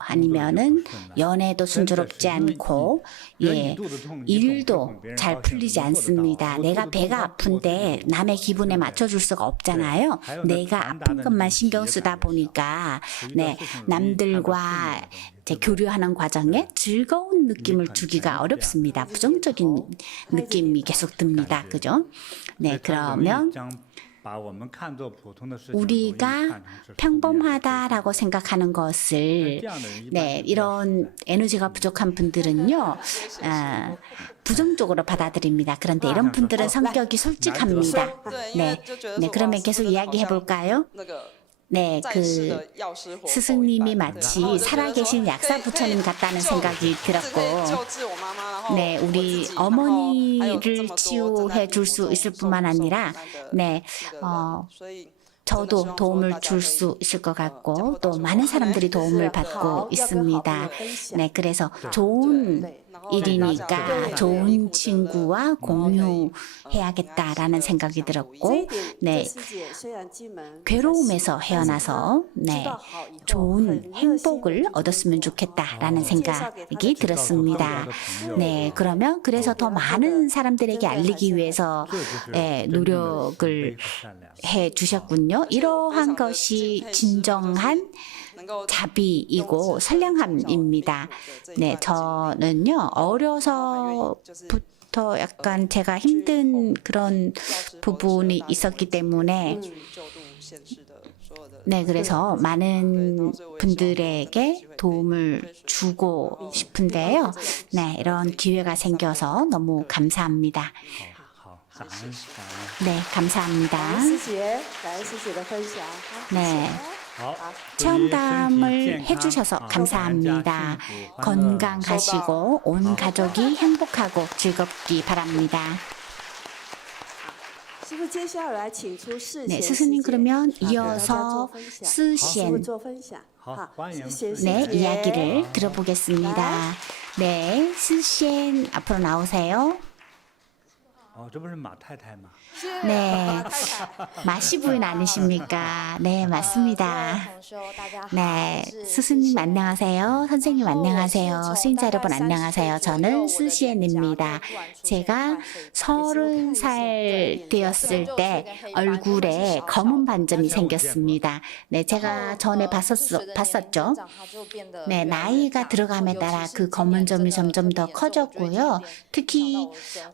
아니면은 연애도 순조롭지 않고 예 일도 잘 풀리지 않습니다. 내가 배가 아픈데 남의 기분에 맞춰줄 수가 없잖아요. 내가 아픈 것만 신경 쓰다 보니까 네 남들과 이제 교류하는 과정에 즐거운 느낌을 주기가 어렵습니다. 부정적인 느낌이 계속 듭니다. 그죠? 네 그러면 우리가 평범하다라고 생각하는 것을 네 이런 에너지가 부족한 분들은요 부정적으로 받아들입니다. 그런데 이런 분들은 성격이 솔직합니다. 네, 네 그러면 계속 이야기해 볼까요? 네, 그 스승님이 마치 살아계신 약사 부처님 같다는 생각이 들었고, 네, 우리 어머니를 치유해 줄 수 있을 뿐만 아니라, 네, 저도 도움을 줄 수 있을 것 같고, 또 많은 사람들이 도움을 받고 있습니다. 네, 그래서 좋은 일이니까 좋은 친구와 공유해야겠다라는 생각이 들었고, 네, 괴로움에서 헤어나서 네, 좋은 행복을 얻었으면 좋겠다라는 생각이 들었습니다. 네, 그러면 그래서 더 많은 사람들에게 알리기 위해서 노력을 해 주셨군요. 이러한 것이 진정한 자비이고 선량함입니다. 네, 저는요 어려서부터 약간 제가 힘든 그런 부분이 있었기 때문에 네, 그래서 많은 분들에게 도움을 주고 싶은데요. 네, 이런 기회가 생겨서 너무 감사합니다. 네, 감사합니다. 네. 체험담을 해주셔서 감사합니다. 건강하시고 온 가족이 행복하고 즐겁기 바랍니다. 네, 스승님 그러면 이어서 스시엔 네, 이야기를 들어보겠습니다. 네, 스시엔 앞으로 나오세요. 네, 마시 부인 아니십니까? 네, 맞습니다. 네, 스승님 안녕하세요. 선생님 안녕하세요. 수행자 여러분 안녕하세요. 저는 스시엔입니다. 제가 30살 되었을 때 얼굴에 검은 반점이 생겼습니다. 네, 제가 전에 봤었죠. 네, 나이가 들어감에 따라 그 검은 점이 점점 더 커졌고요. 특히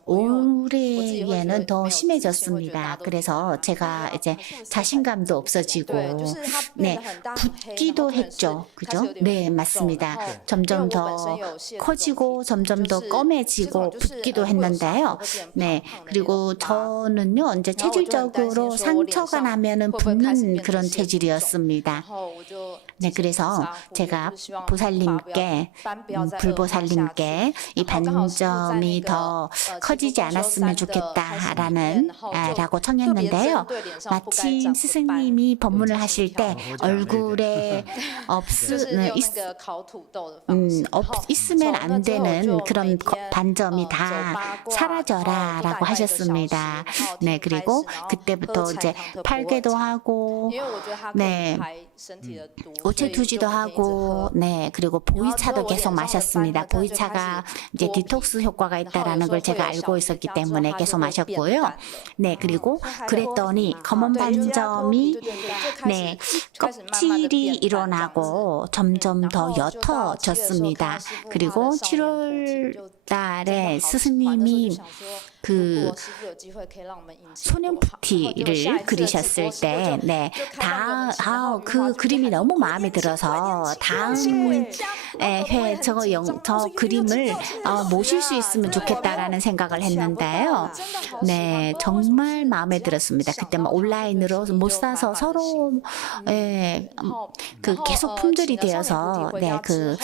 올해 어제에는 더 심해졌습니다. 그래서 제가 이제 자신감도 없어지고 네, 붓기도 했죠. 그죠? 네, 맞습니다. 점점 더 커지고 점점 더 검해지고 붓기도 했는데요. 네, 그리고 저는요, 이제 체질적으로 상처가 나면은 붓는 그런 체질이었습니다. 네, 그래서 제가 보살님께, 불보살님께 이 반점이 더 커지지 않았으면 좋겠다라는, 라고 청했는데요. 마침 스승님이 법문을 하실 때 얼굴에 있으면 안 되는 그런 반점이 다 사라져라 라고 하셨습니다. 네, 그리고 그때부터 이제 팔게도 하고, 네, 오체투지도 하고, 네, 그리고 보이차도 계속 마셨습니다. 보이차가 이제 디톡스 효과가 있다라는 걸 제가 알고 있었기 때문에 계속 마셨고요. 네, 그리고 그랬더니 검은 반점이, 네, 껍질이 일어나고 점점 더 옅어졌습니다. 그리고 7월 달에 스승님이 그 소년푸티를 그리셨을 때, 네, 그 그림이 너무 마음에 들어서 다음 회 저 그림을 모실 수 있으면 좋겠다라는 생각을 했는데요. 네, 정말 마음에 들었습니다. 그때 막 온라인으로 못 사서 서로 그 계속 품절이 되어서 네, 그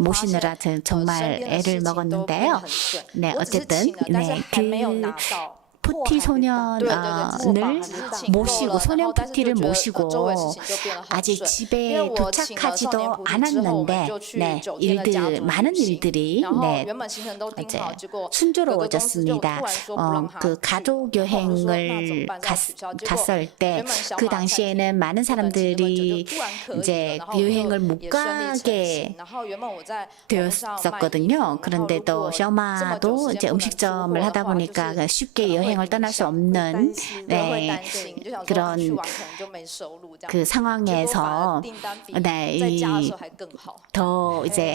모시느라 정말 애를 먹었는데요. 네, 어쨌든 네, 그 푸티 소년을 모시고, 소년 푸티를 모시고 아직 집에 도착하지도 않았는데, 네, 많은 일들이, 네, 이제 순조로워졌습니다. 그 가족 여행을 갔을 때, 그 당시에는 많은 사람들이 이제 여행을 못 가게 되었었거든요. 그런데도 셔마도 이제 음식점을 하다 보니까 쉽게 여행을 떠날 수 없는 네, 그런 그 상황에서 네, 더 이제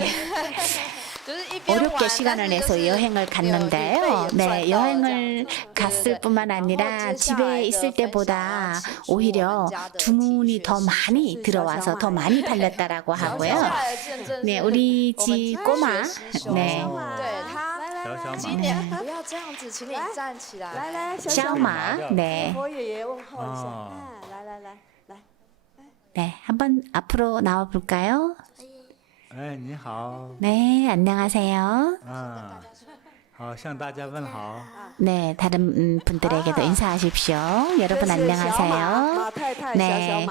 어렵게 시간을 내서 여행을 갔는데요. 네, 여행을 갔을 뿐만 아니라 집에 있을 때보다 오히려 주문이 더 많이 들어와서 더 많이 팔렸다라고 하고요. 네, 우리 집 꼬마, 네. 今年不要这样子，请你站起来。来来，小 샤오마, 네, 佛爷爷问候一下。来来来来。 네, 한번 앞으로 나와 볼까요? 哎，你好， 네, 안녕하세요. 好，向大家问好。 네, 다른 분들에게도 인사하십시오. 여러분 안녕하세요. 네.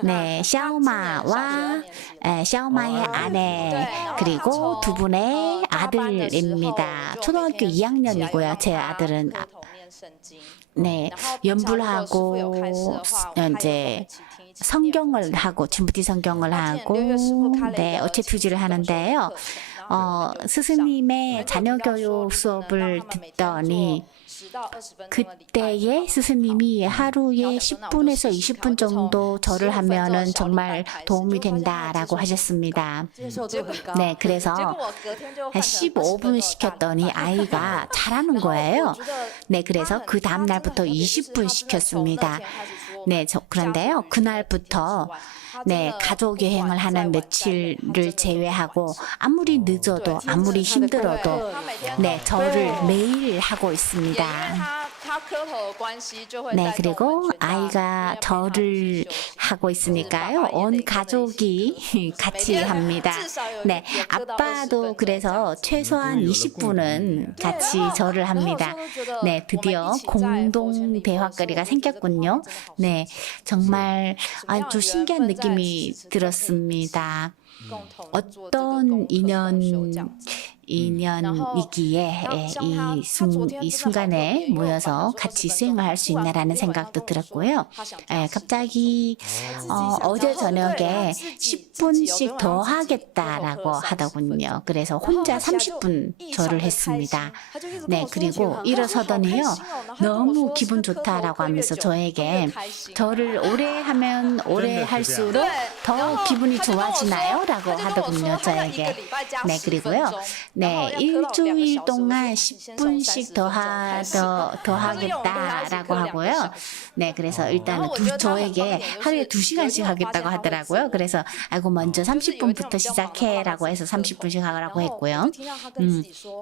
네, 샤오마와 샤오마의 아내 그리고 두 분의 아들입니다. 초등학교 2학년이고요. 제 아들은 네, 연불 하고 이제 성경을 하고 진부티 성경을 하고 네, 어체투지를 하는데요. 스승님의 자녀교육 수업을 듣더니 그때에 스승님이 하루에 10분에서 20분 정도 절을 하면은 정말 도움이 된다라고 하셨습니다. 네, 그래서 한 15분 시켰더니 아이가 잘하는 거예요. 네, 그래서 그 다음 날부터 20분 시켰습니다. 네, 그런데요, 그날부터 네, 가족 여행을 하는 며칠을 제외하고 아무리 늦어도 아무리 힘들어도 네, 절을 매일 하고 있습니다. 네, 그리고 아이가 절을 하고 있으니까요, 온 가족이 같이 합니다. 네, 아빠도 그래서 최소한 20분은 같이 절을 합니다. 네, 드디어 공동 대화거리가 생겼군요. 네, 정말 아주 신기한 느낌이 들었습니다. 어떤 인연이기에 이 순간에 모여서 같이 수행을 할 수 있나라는 생각도 들었고요. 갑자기 어제 저녁에 10분씩 더 하겠다라고 하더군요. 그래서 혼자 30분 절을 했습니다. 네, 그리고 일어서더니요, 너무 기분 좋다라고 하면서 저에게 절을 오래 하면 오래 할수록 더 기분이 좋아지나요? 라고 하더군요, 저에게. 네, 그리고요. 네, 일주일 동안 10분씩 더 하겠다라고 하고요. 네, 그래서 일단은 저에게 하루에 2시간씩 하겠다고 하더라고요. 그래서 아이고 먼저 30분부터 시작해라고 해서 30분씩 하라고 했고요.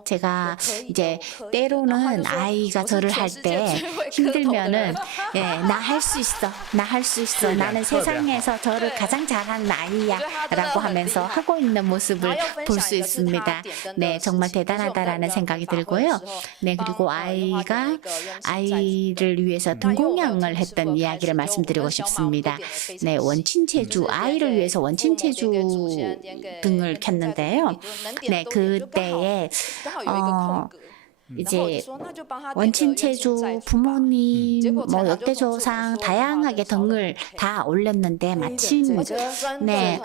제가 이제 때로는 아이가 저를 할 때 힘들면은 예, 나 할 수 있어. 나 할 수 있어. 나는 세상에서 저를 가장 잘하는 아이야라고 하면서 하고 있는 모습을 볼 수 있습니다. 네, 정말 대단하다라는 생각이 들고요. 네, 그리고 아이를 위해서 등공양을 했던 이야기를 말씀드리고 싶습니다. 네, 원친체주 아이를 위해서 원친체주 등을 켰는데요. 네, 그때에 이제 원친체주 부모님 뭐 역대조상 다양하게 등을 다 올렸는데 마침 네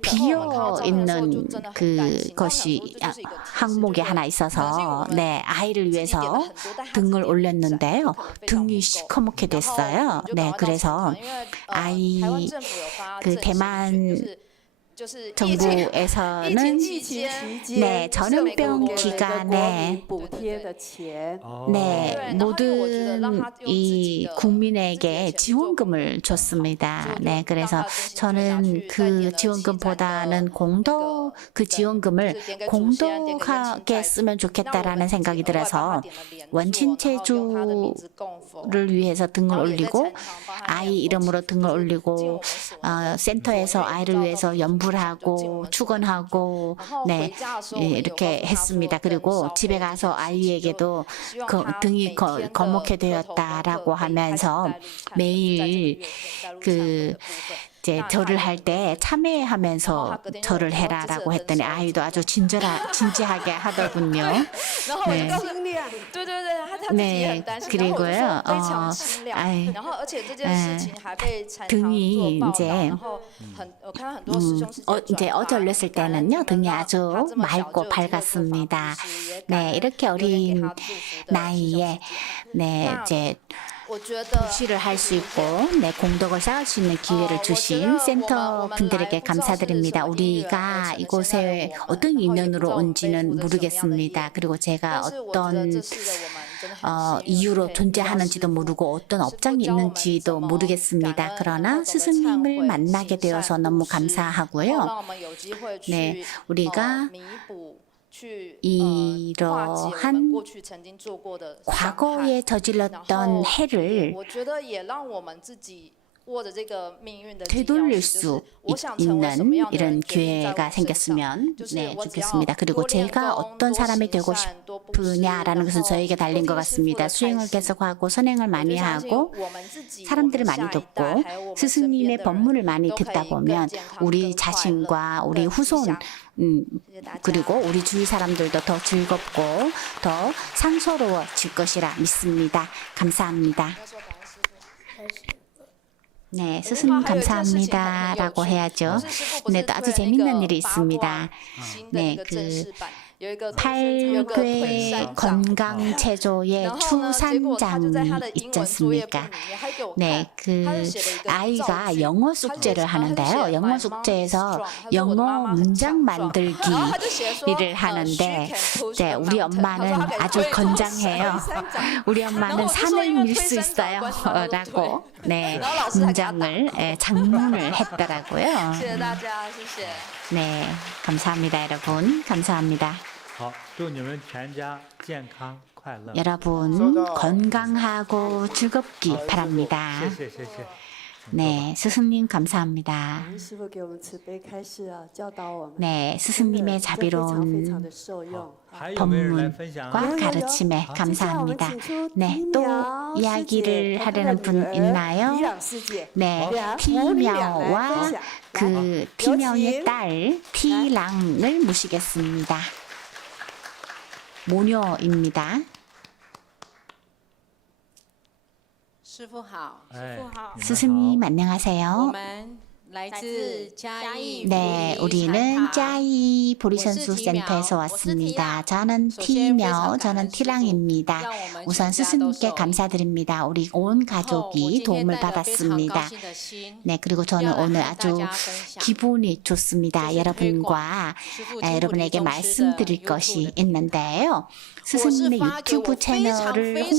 비어 있는 그것이 항목이 하나 있어서 네 아이를 위해서 등을 올렸는데요. 등이 시커멓게 됐어요. 네, 그래서 아이 대만 정부에서는 네 전염병 기간에 네 모든 이 국민에게 지원금을 줬습니다. 네, 그래서 저는 그 지원금보다는 그 지원금을 공덕하게 쓰면 좋겠다라는 생각이 들어서 원친체주를 위해서 등을 올리고 아이 이름으로 등을 올리고 센터에서 아이를 위해서 연불하고 축원하고 네 이렇게 했습니다. 그리고 집에 가서 아이에게도 등이 거목해 되었다라고 하면서 매일 이제 절을 할 때 참회하면서 절을 해라라고 했더니 아이도 아주 진지하게 하더군요. 네. 네, 그리고요. 등이 이제 어제 올렸을 때는요, 등이 아주 맑고 밝았습니다. 네, 이렇게 어린 나이에 네 이제 도시를 할 수 있고 네 공덕을 쌓을 수 있는 기회를 주신 센터 분들에게 감사드립니다. 우리가 이곳에 어떤 인연으로 온지는 모르겠습니다. 그리고 제가 어떤 이유로 존재하는지도 모르고 어떤 업장이 있는지도 모르겠습니다. 그러나 스승님을 만나게 되어서 너무 감사하고요. 네, 우리가 이러한 과거에 저질렀던 해를 되돌릴 수 있는 이런 기회가 생겼으면 네, 좋겠습니다. 그리고 제가 어떤 사람이 되고 싶으냐라는 것은 저에게 달린 것 같습니다. 수행을 계속하고 선행을 많이 하고 사람들을 많이 돕고 스승님의 법문을 많이 듣다 보면 우리 자신과 우리 후손 그리고 우리 주위 사람들도 더 즐겁고 더 상소로워질 것이라 믿습니다. 감사합니다. 네, 스승님 감사합니다라고 해야죠. 네, 또 아주 재밌는 일이 있습니다. 네, 8궤 건강체조의 추산장이 있지 않습니까? 네, 아이가 영어 숙제를 하는데요. 영어 숙제에서 영어 문장 만들기를 하는데, 네, 우리 엄마는 아주 건장해요. 우리 엄마는 산을 밀 수 있어요. 라고, 네, 문장을, 장문을 했더라고요. 네, 감사합니다, 여러분. 감사합니다. 여러분 건강하고 즐겁기 바랍니다. 네, 스승님 감사합니다. 네, 스승님의 자비로운 법문과 가르침에 감사합니다. 네, 또 이야기를 하려는 분 있나요? 네, 티명과 티명의 딸 티랑을 모시겠습니다. 모녀입니다. 스승님 안녕하세요. 네, 우리는 짜이 보리선수 센터에서 왔습니다. 저는 티며, 저는 티랑입니다. 우선 스승님께 감사드립니다. 우리 온 가족이 도움을 받았습니다. 네, 그리고 저는 오늘 아주 기분이 좋습니다. 여러분에게 말씀드릴 것이 있는데요. 스승님의 유튜브 채널을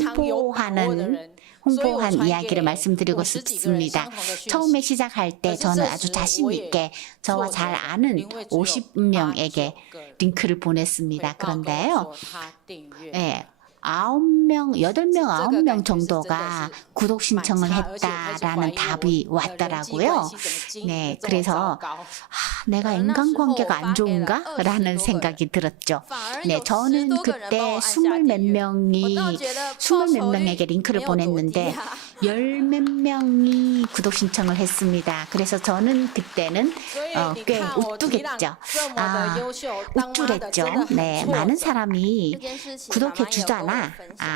홍보한 이야기를 말씀드리고 싶습니다. 처음에 시작할 때 저는 아주 자신 있게 저와 잘 아는 50명에게 링크를 보냈습니다. 그런데요. 네, 8명 정도가 구독 신청을 했다라는 답이 왔더라고요. 네, 그래서 내가 인간관계가 안 좋은가? 라는 생각이 들었죠. 네, 저는 그때 20몇 명에게 링크를 보냈는데 10몇 명이 구독 신청을 했습니다. 그래서 저는 그때는 꽤 우뚝했죠. 우쭐했죠. 네, 많은 사람이 구독해 주잖아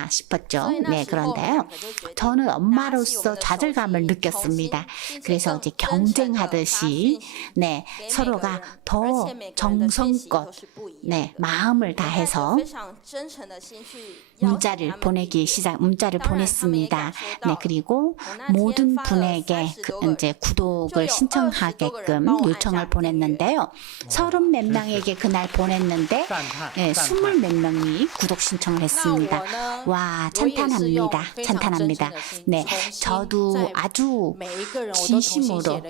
싶었죠. 네, 그런데요. 저는 엄마로서 좌절감을 느꼈습니다. 그래서 이제 경쟁하듯이 네, 서로가 더 정성껏 네, 마음을 다해서 문자를 보냈습니다. 네, 그리고 모든 분에게 이제 구독을 신청하게끔 요청을 보냈는데요. 30몇 명에게 그날 보냈는데 네, 20몇 명이 구독 신청을 했습니다. 와, 찬탄합니다. 네, 저도 아주 진심으로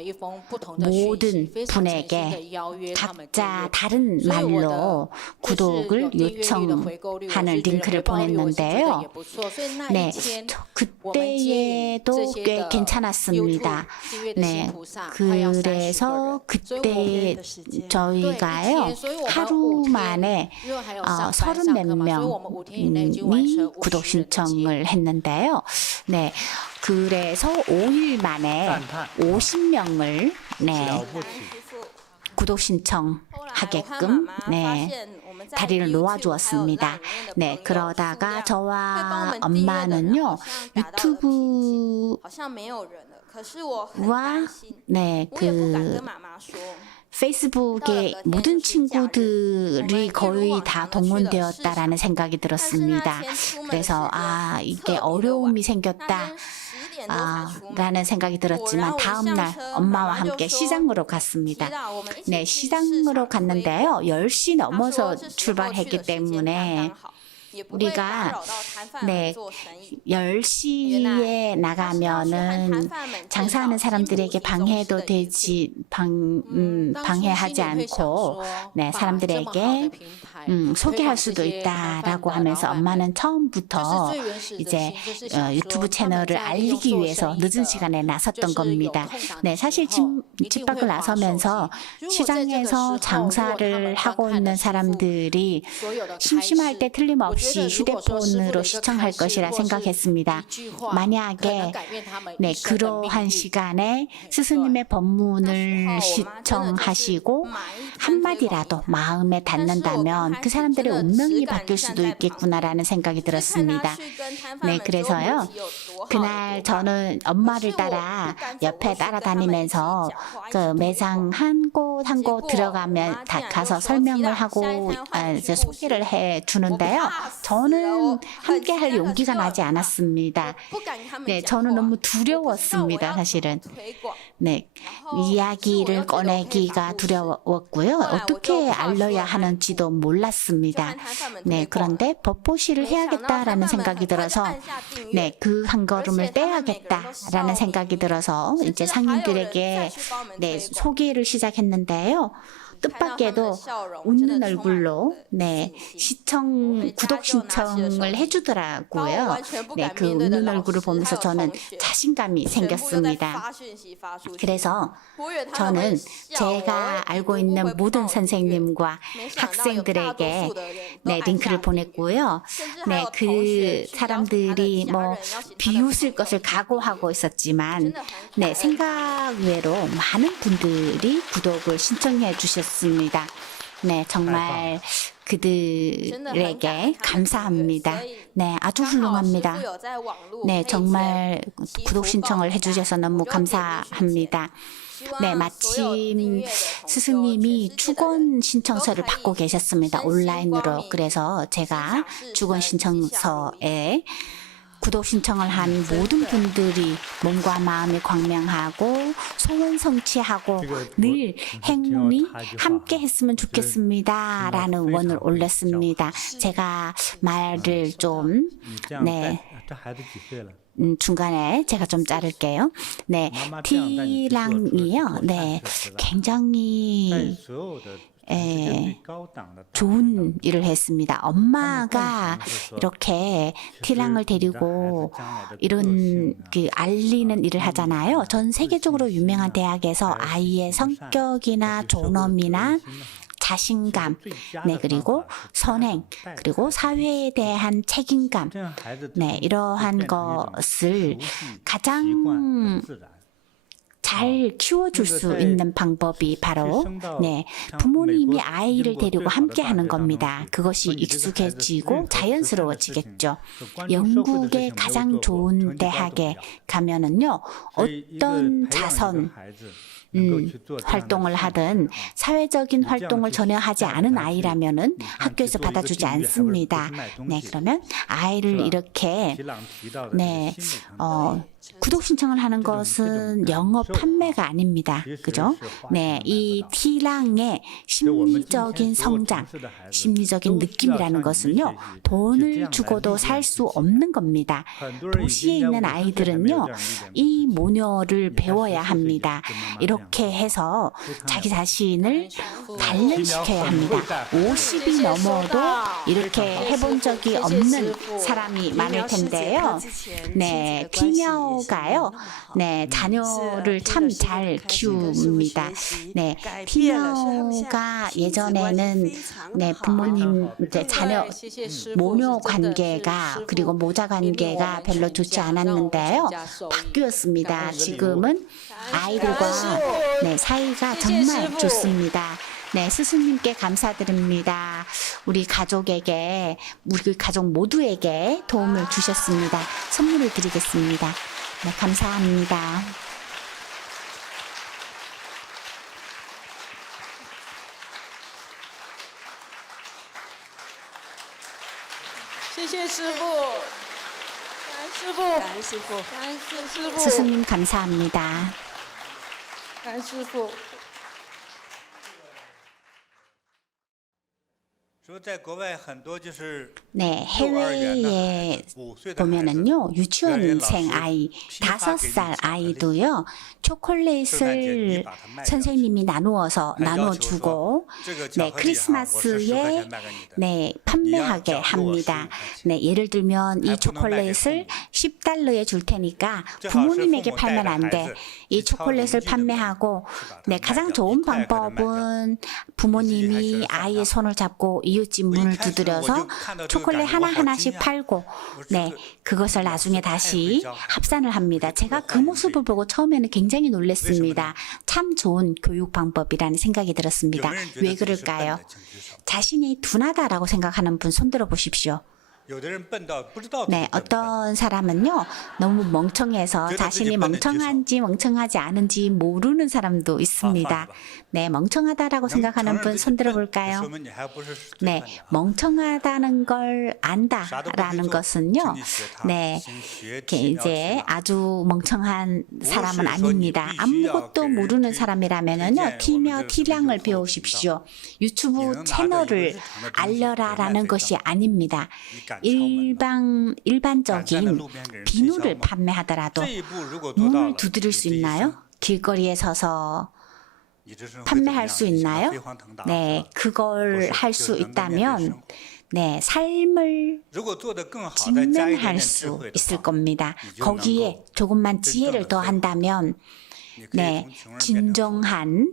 모든 분에게 각자 다른 말로 구독을 요청하는 링크를 보냈는데요. 네, 그때에도 꽤 괜찮았습니다. 네, 그래서 그때 저희가요 하루 만에 30몇 명이 구독 신청을 했는데요. 네, 그래서 5일 만에 50명을 네, 구독 신청하게끔 네, 다리를 놓아주었습니다. 네, 그러다가 저와 엄마는요 유튜브와 네, 페이스북에 모든 친구들이 거의 다 동원되었다라는 생각이 들었습니다. 그래서 이게 어려움이 생겼다. 라는 생각이 들었지만 다음날 엄마와 함께 시장으로 갔습니다. 네, 시장으로 갔는데요. 10시 넘어서 출발했기 때문에 우리가 네 10시에 나가면은 장사하는 사람들에게 방해도 되지 방해하지 않고 네 사람들에게 소개할 수도 있다라고 하면서 엄마는 처음부터 이제 유튜브 채널을 알리기 위해서 늦은 시간에 나섰던 겁니다. 네, 사실 집 밖을 나서면서 시장에서 장사를 하고 있는 사람들이 심심할 때 틀림없이 휴대폰으로 시청할 것이라 생각했습니다. 만약에 네, 그러한 시간에 스승님의 법문을 시청하시고 한마디라도 마음에 닿는다면 그 사람들의 운명이 바뀔 수도 있겠구나라는 생각이 들었습니다. 네, 그래서요. 그날 저는 엄마를 따라 옆에 따라다니면서 그 매장 한 곳 들어가면 가서 설명을 하고 이제 소개를 해 주는데요. 저는 함께 할 용기가 나지 않았습니다. 네, 저는 너무 두려웠습니다, 사실은. 네, 이야기를 꺼내기가 두려웠고요. 어떻게 알려야 하는지도 몰랐습니다. 네, 그런데 법보시를 해야겠다라는 생각이 들어서 네, 그 한 걸음을 떼야겠다라는 생각이 들어서 이제 상인들에게 네, 소개를 시작했는데요. 뜻밖에도 웃는 얼굴로 네, 구독 신청을 해주더라고요. 네, 그 웃는 얼굴을 보면서 저는 자신감이 생겼습니다. 그래서 저는 제가 알고 있는 모든 선생님과 학생들에게 네, 링크를 보냈고요. 네, 그 사람들이 뭐 비웃을 것을 각오하고 있었지만 네, 생각 외로 많은 분들이 구독을 신청해 주셨습니다. 네, 정말 그들에게 감사합니다. 네, 아주 훌륭합니다. 네, 정말 구독 신청을 해주셔서 너무 감사합니다. 네, 마침 스승님이 축원 신청서를 받고 계셨습니다. 온라인으로. 그래서 제가 축원 신청서에 구독 신청을 한 모든 분들이 몸과 마음이 광명하고 소원 성취하고 늘 행운이 함께 했으면 좋겠습니다 라는 원을 올렸습니다. 제가 말을 좀 중간에 제가 좀 자를게요. 네, 티랑이요. 네, 굉장히 좋은 일을 했습니다. 엄마가 이렇게 티랑을 데리고 이런 알리는 일을 하잖아요. 전 세계적으로 유명한 대학에서 아이의 성격이나 존엄이나 자신감, 네, 그리고 선행, 그리고 사회에 대한 책임감, 네, 이러한 것을 가장 잘 키워줄 수 있는 방법이 바로 부모님이 아이를 데리고 함께 하는 겁니다. 그것이 익숙해지고 자연스러워지겠죠. 영국의 가장 좋은 대학에 가면은요, 어떤 자선 활동을 하든 사회적인 활동을 전혀 하지 않은 아이라면은 학교에서 받아주지 않습니다. 네, 그러면 아이를 이렇게 구독 신청을 하는 것은 영업 판매가 아닙니다. 그죠? 네, 이 티랑의 심리적인 성장, 심리적인 느낌이라는 것은요, 돈을 주고도 살 수 없는 겁니다. 도시에 있는 아이들은요, 이 모녀를 배워야 합니다. 이렇게 해서 자기 자신을 단련시켜야 합니다. 50이 넘어도 이렇게 해본 적이 없는 사람이 많을 텐데요. 네, 티녀가요. 네, 자녀를 참 잘 키웁니다. 네, 티녀가 예전에는 부모님 자녀 모녀 관계가 그리고 모자 관계가 별로 좋지 않았는데요. 바뀌었습니다. 지금은 아이들과 사이가 정말 좋습니다. 네, 스승님께 감사드립니다. 우리 가족에게, 우리 가족 모두에게 도움을 주셨습니다. 선물을 드리겠습니다. 네, 감사합니다. 스승님 감사합니다. 네, 해외에 보면은요, 유치원생 아이, 5살 아이도요, 초콜릿을 선생님이 나누어주고, 네, 크리스마스에, 네, 판매하게 합니다. 네, 예를 들면 이 초콜릿을 $10에 줄 테니까 부모님에게 팔면 안 돼. 이 초콜릿을 판매하고, 네, 가장 좋은 방법은 부모님이 아이의 손을 잡고 이웃집 문을 두드려서 초콜릿 하나하나씩 팔고, 네, 그것을 나중에 다시 합산을 합니다. 제가 그 모습을 보고 처음에는 굉장히 놀랐습니다. 참 좋은 교육 방법이라는 생각이 들었습니다. 왜 그럴까요? 자신이 둔하다라고 생각하는 분 손들어 보십시오. 네, 어떤 사람은요, 너무 멍청해서 자신이 멍청한지 멍청하지 않은지 모르는 사람도 있습니다. 네, 멍청하다라고 생각하는 분 손들어 볼까요? 네, 멍청하다는 걸 안다라는 것은요, 네, 이제 아주 멍청한 사람은 아닙니다. 아무것도 모르는 사람이라면은요, 티며 티랑을 배우십시오. 유튜브 채널을 알려라라는 것이 아닙니다. 일반적인 비누를 판매하더라도 문을 두드릴 수 있나요? 길거리에 서서 판매할 수 있나요? 네, 그걸 할 수 있다면 네, 삶을 진명할 수 있을 겁니다. 거기에 조금만 지혜를 더한다면 네, 진정한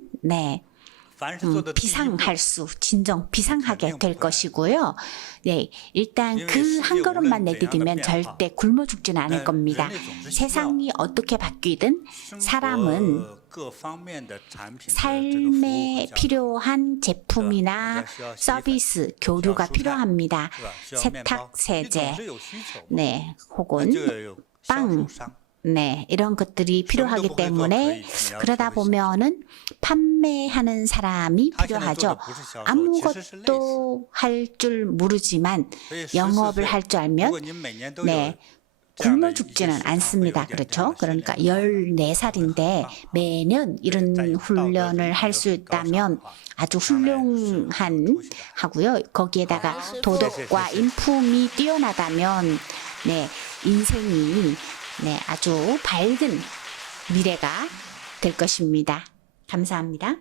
비상하게 될 것이고요. 네, 일단 그 한 걸음만 내디디면 절대 굶어 죽지는 않을 겁니다. 세상이 어떻게 바뀌든 사람은 삶에 필요한 제품이나 서비스, 교류가 필요합니다. 세탁, 세제, 네, 혹은 빵, 네, 이런 것들이 필요하기 때문에 그러다 보면은 판매하는 사람이 필요하죠. 아무것도 할 줄 모르지만 영업을 할 줄 알면 네, 굶어 죽지는 않습니다. 그렇죠? 그러니까 14살인데 매년 이런 훈련을 할 수 있다면 아주 훌륭한 하고요. 거기에다가 도덕과 인품이 뛰어나다면 네, 인생이 네, 아주 밝은 미래가 될 것입니다. 감사합니다.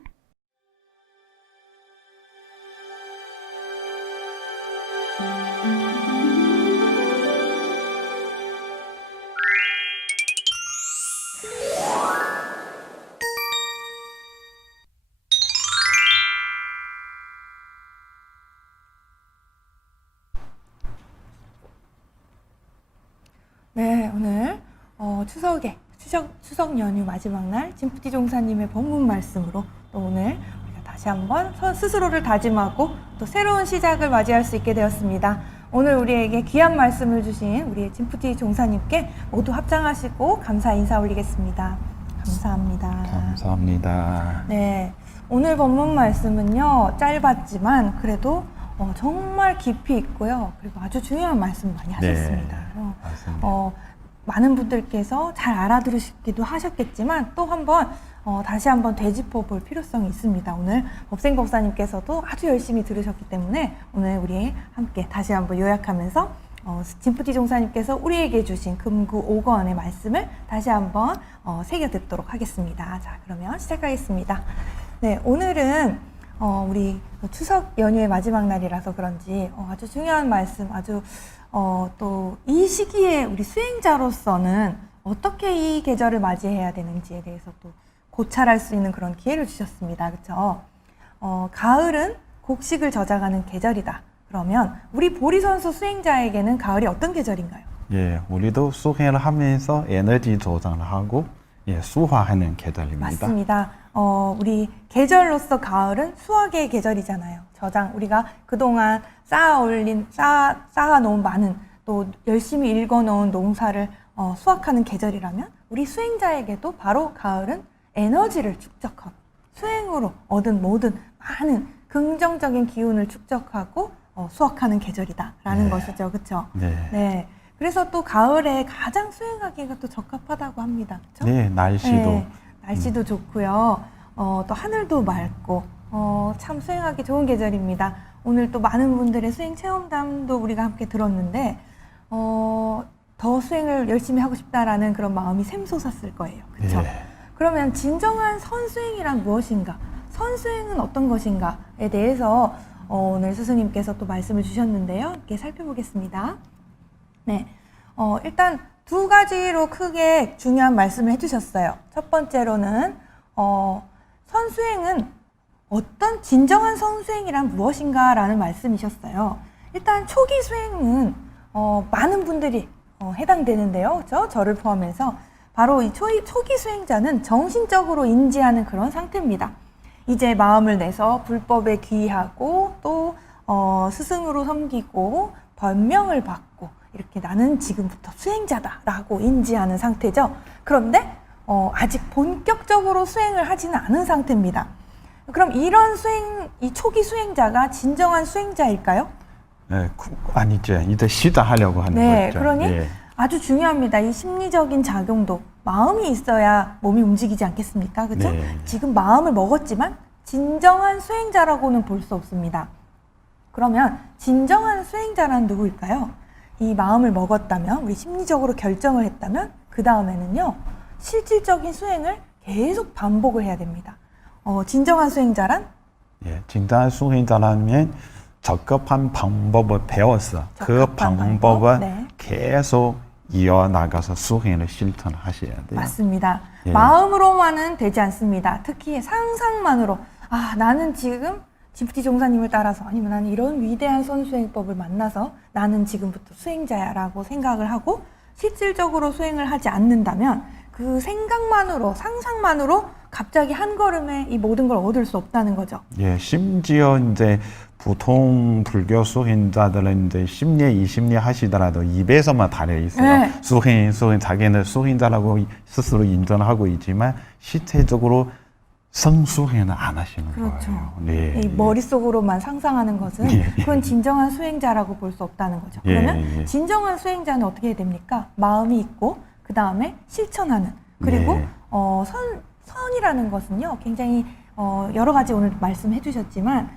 네, 오늘 추석 연휴 마지막 날 진푸티 종사님의 법문 말씀으로 또 오늘 우리가 다시 한번 스스로를 다짐하고 또 새로운 시작을 맞이할 수 있게 되었습니다. 오늘 우리에게 귀한 말씀을 주신 우리 진푸티 종사님께 모두 합장하시고 감사 인사 올리겠습니다. 감사합니다. 감사합니다. 네, 오늘 법문 말씀은요 짧았지만 그래도 정말 깊이 있고요. 그리고 아주 중요한 말씀 많이 하셨습니다. 맞습니다. 많은 분들께서 잘 알아들으시기도 하셨겠지만 또 한번 다시 한번 되짚어 볼 필요성이 있습니다. 오늘 법생 법사님께서도 아주 열심히 들으셨기 때문에 오늘 우리 함께 다시 한번 요약하면서 진푸티 종사님께서 우리에게 주신 금구 5권의 말씀을 다시 한번 새겨 듣도록 하겠습니다. 자, 그러면 시작하겠습니다. 네, 오늘은 우리 추석 연휴의 마지막 날이라서 그런지 아주 중요한 말씀, 아주 또 이 시기에 우리 수행자로서는 어떻게 이 계절을 맞이해야 되는지에 대해서 또 고찰할 수 있는 그런 기회를 주셨습니다. 그렇죠? 가을은 곡식을 저장하는 계절이다. 그러면 우리 보리 선수 수행자에게는 가을이 어떤 계절인가요? 예, 우리도 수행을 하면서 에너지 조장을 하고 예, 수화하는 계절입니다. 맞습니다. 우리 계절로서 가을은 수확의 계절이잖아요. 우리가 그동안 쌓아놓은 많은 또 열심히 일궈놓은 농사를 수확하는 계절이라면 우리 수행자에게도 바로 가을은 에너지를 축적하고 수행으로 얻은 모든 많은 긍정적인 기운을 축적하고 수확하는 계절이다라는 것이죠. 그렇죠? 네. 네. 그래서 또 가을에 가장 수행하기가 또 적합하다고 합니다. 그렇죠? 네, 날씨도 좋고요. 또 하늘도 맑고 참 수행하기 좋은 계절입니다. 오늘 또 많은 분들의 수행 체험담도 우리가 함께 들었는데 더 수행을 열심히 하고 싶다라는 그런 마음이 샘솟았을 거예요. 그렇죠? 네. 그러면 진정한 선수행이란 무엇인가? 선수행은 어떤 것인가에 대해서 오늘 스승님께서 또 말씀을 주셨는데요. 함께 살펴보겠습니다. 네, 일단 두 가지로 크게 중요한 말씀을 해주셨어요. 첫 번째로는 선수행은 어떤 진정한 선수행이란 무엇인가라는 말씀이셨어요. 일단 초기 수행은 많은 분들이 해당되는데요. 그렇죠? 저를 포함해서 바로 이 초기 수행자는 정신적으로 인지하는 그런 상태입니다. 이제 마음을 내서 불법에 귀의하고 또 스승으로 섬기고 변명을 받고 이렇게 나는 지금부터 수행자다라고 인지하는 상태죠. 그런데 아직 본격적으로 수행을 하지는 않은 상태입니다. 그럼 이런 이 초기 수행자가 진정한 수행자일까요? 네, 아니죠. 이제 시작하려고 하는 네, 거죠. 그러니 예. 아주 중요합니다. 이 심리적인 작용도 마음이 있어야 몸이 움직이지 않겠습니까? 그렇죠? 네. 지금 마음을 먹었지만 진정한 수행자라고는 볼 수 없습니다. 그러면 진정한 수행자란 누구일까요? 이 마음을 먹었다면, 우리 심리적으로 결정을 했다면 그 다음에는요, 실질적인 수행을 계속 반복을 해야 됩니다. 진정한 수행자란? 예, 진정한 수행자라면 적합한 방법을 배워서 그 방법을 네. 계속 이어나가서 수행을 실천하셔야 돼요. 맞습니다. 예. 마음으로만은 되지 않습니다. 특히 상상만으로 나는 지금 진푸티 종사님을 따라서 아니면 나는 이런 위대한 선수행법을 만나서 나는 지금부터 수행자야 라고 생각을 하고 실질적으로 수행을 하지 않는다면 그 생각만으로 상상만으로 갑자기 한 걸음에 이 모든 걸 얻을 수 없다는 거죠. 예, 심지어 이제 보통 불교 수행자들은 이제 10년, 20년 하시더라도 입에서만 달려 있어요. 네. 수행, 자기는 수행자라고 스스로 인정하고 있지만 실제적으로 성수행은 안 하시는 그렇죠. 거예요. 네. 이 머릿속으로만 상상하는 것은 예, 예. 그건 진정한 수행자라고 볼 수 없다는 거죠. 예, 그러면 예. 진정한 수행자는 어떻게 해야 됩니까? 마음이 있고 그 다음에 실천하는 그리고 네. 선이라는 것은요 굉장히 여러 가지 오늘 말씀해 주셨지만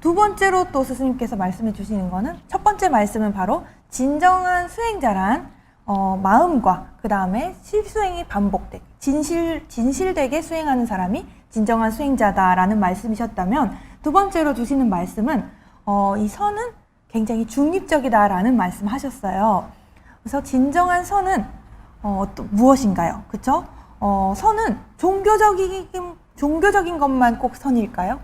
두 번째로 또 스승님께서 말씀해 주시는 거는 첫 번째 말씀은 바로 진정한 수행자란 마음과 그 다음에 실수행이 반복되게 진실되게 수행하는 사람이 진정한 수행자다라는 말씀이셨다면 두 번째로 주시는 말씀은 이 선은 굉장히 중립적이다라는 말씀하셨어요. 그래서 진정한 선은 또 무엇인가요? 그렇죠? 선은 종교적인 것만 꼭 선일까요?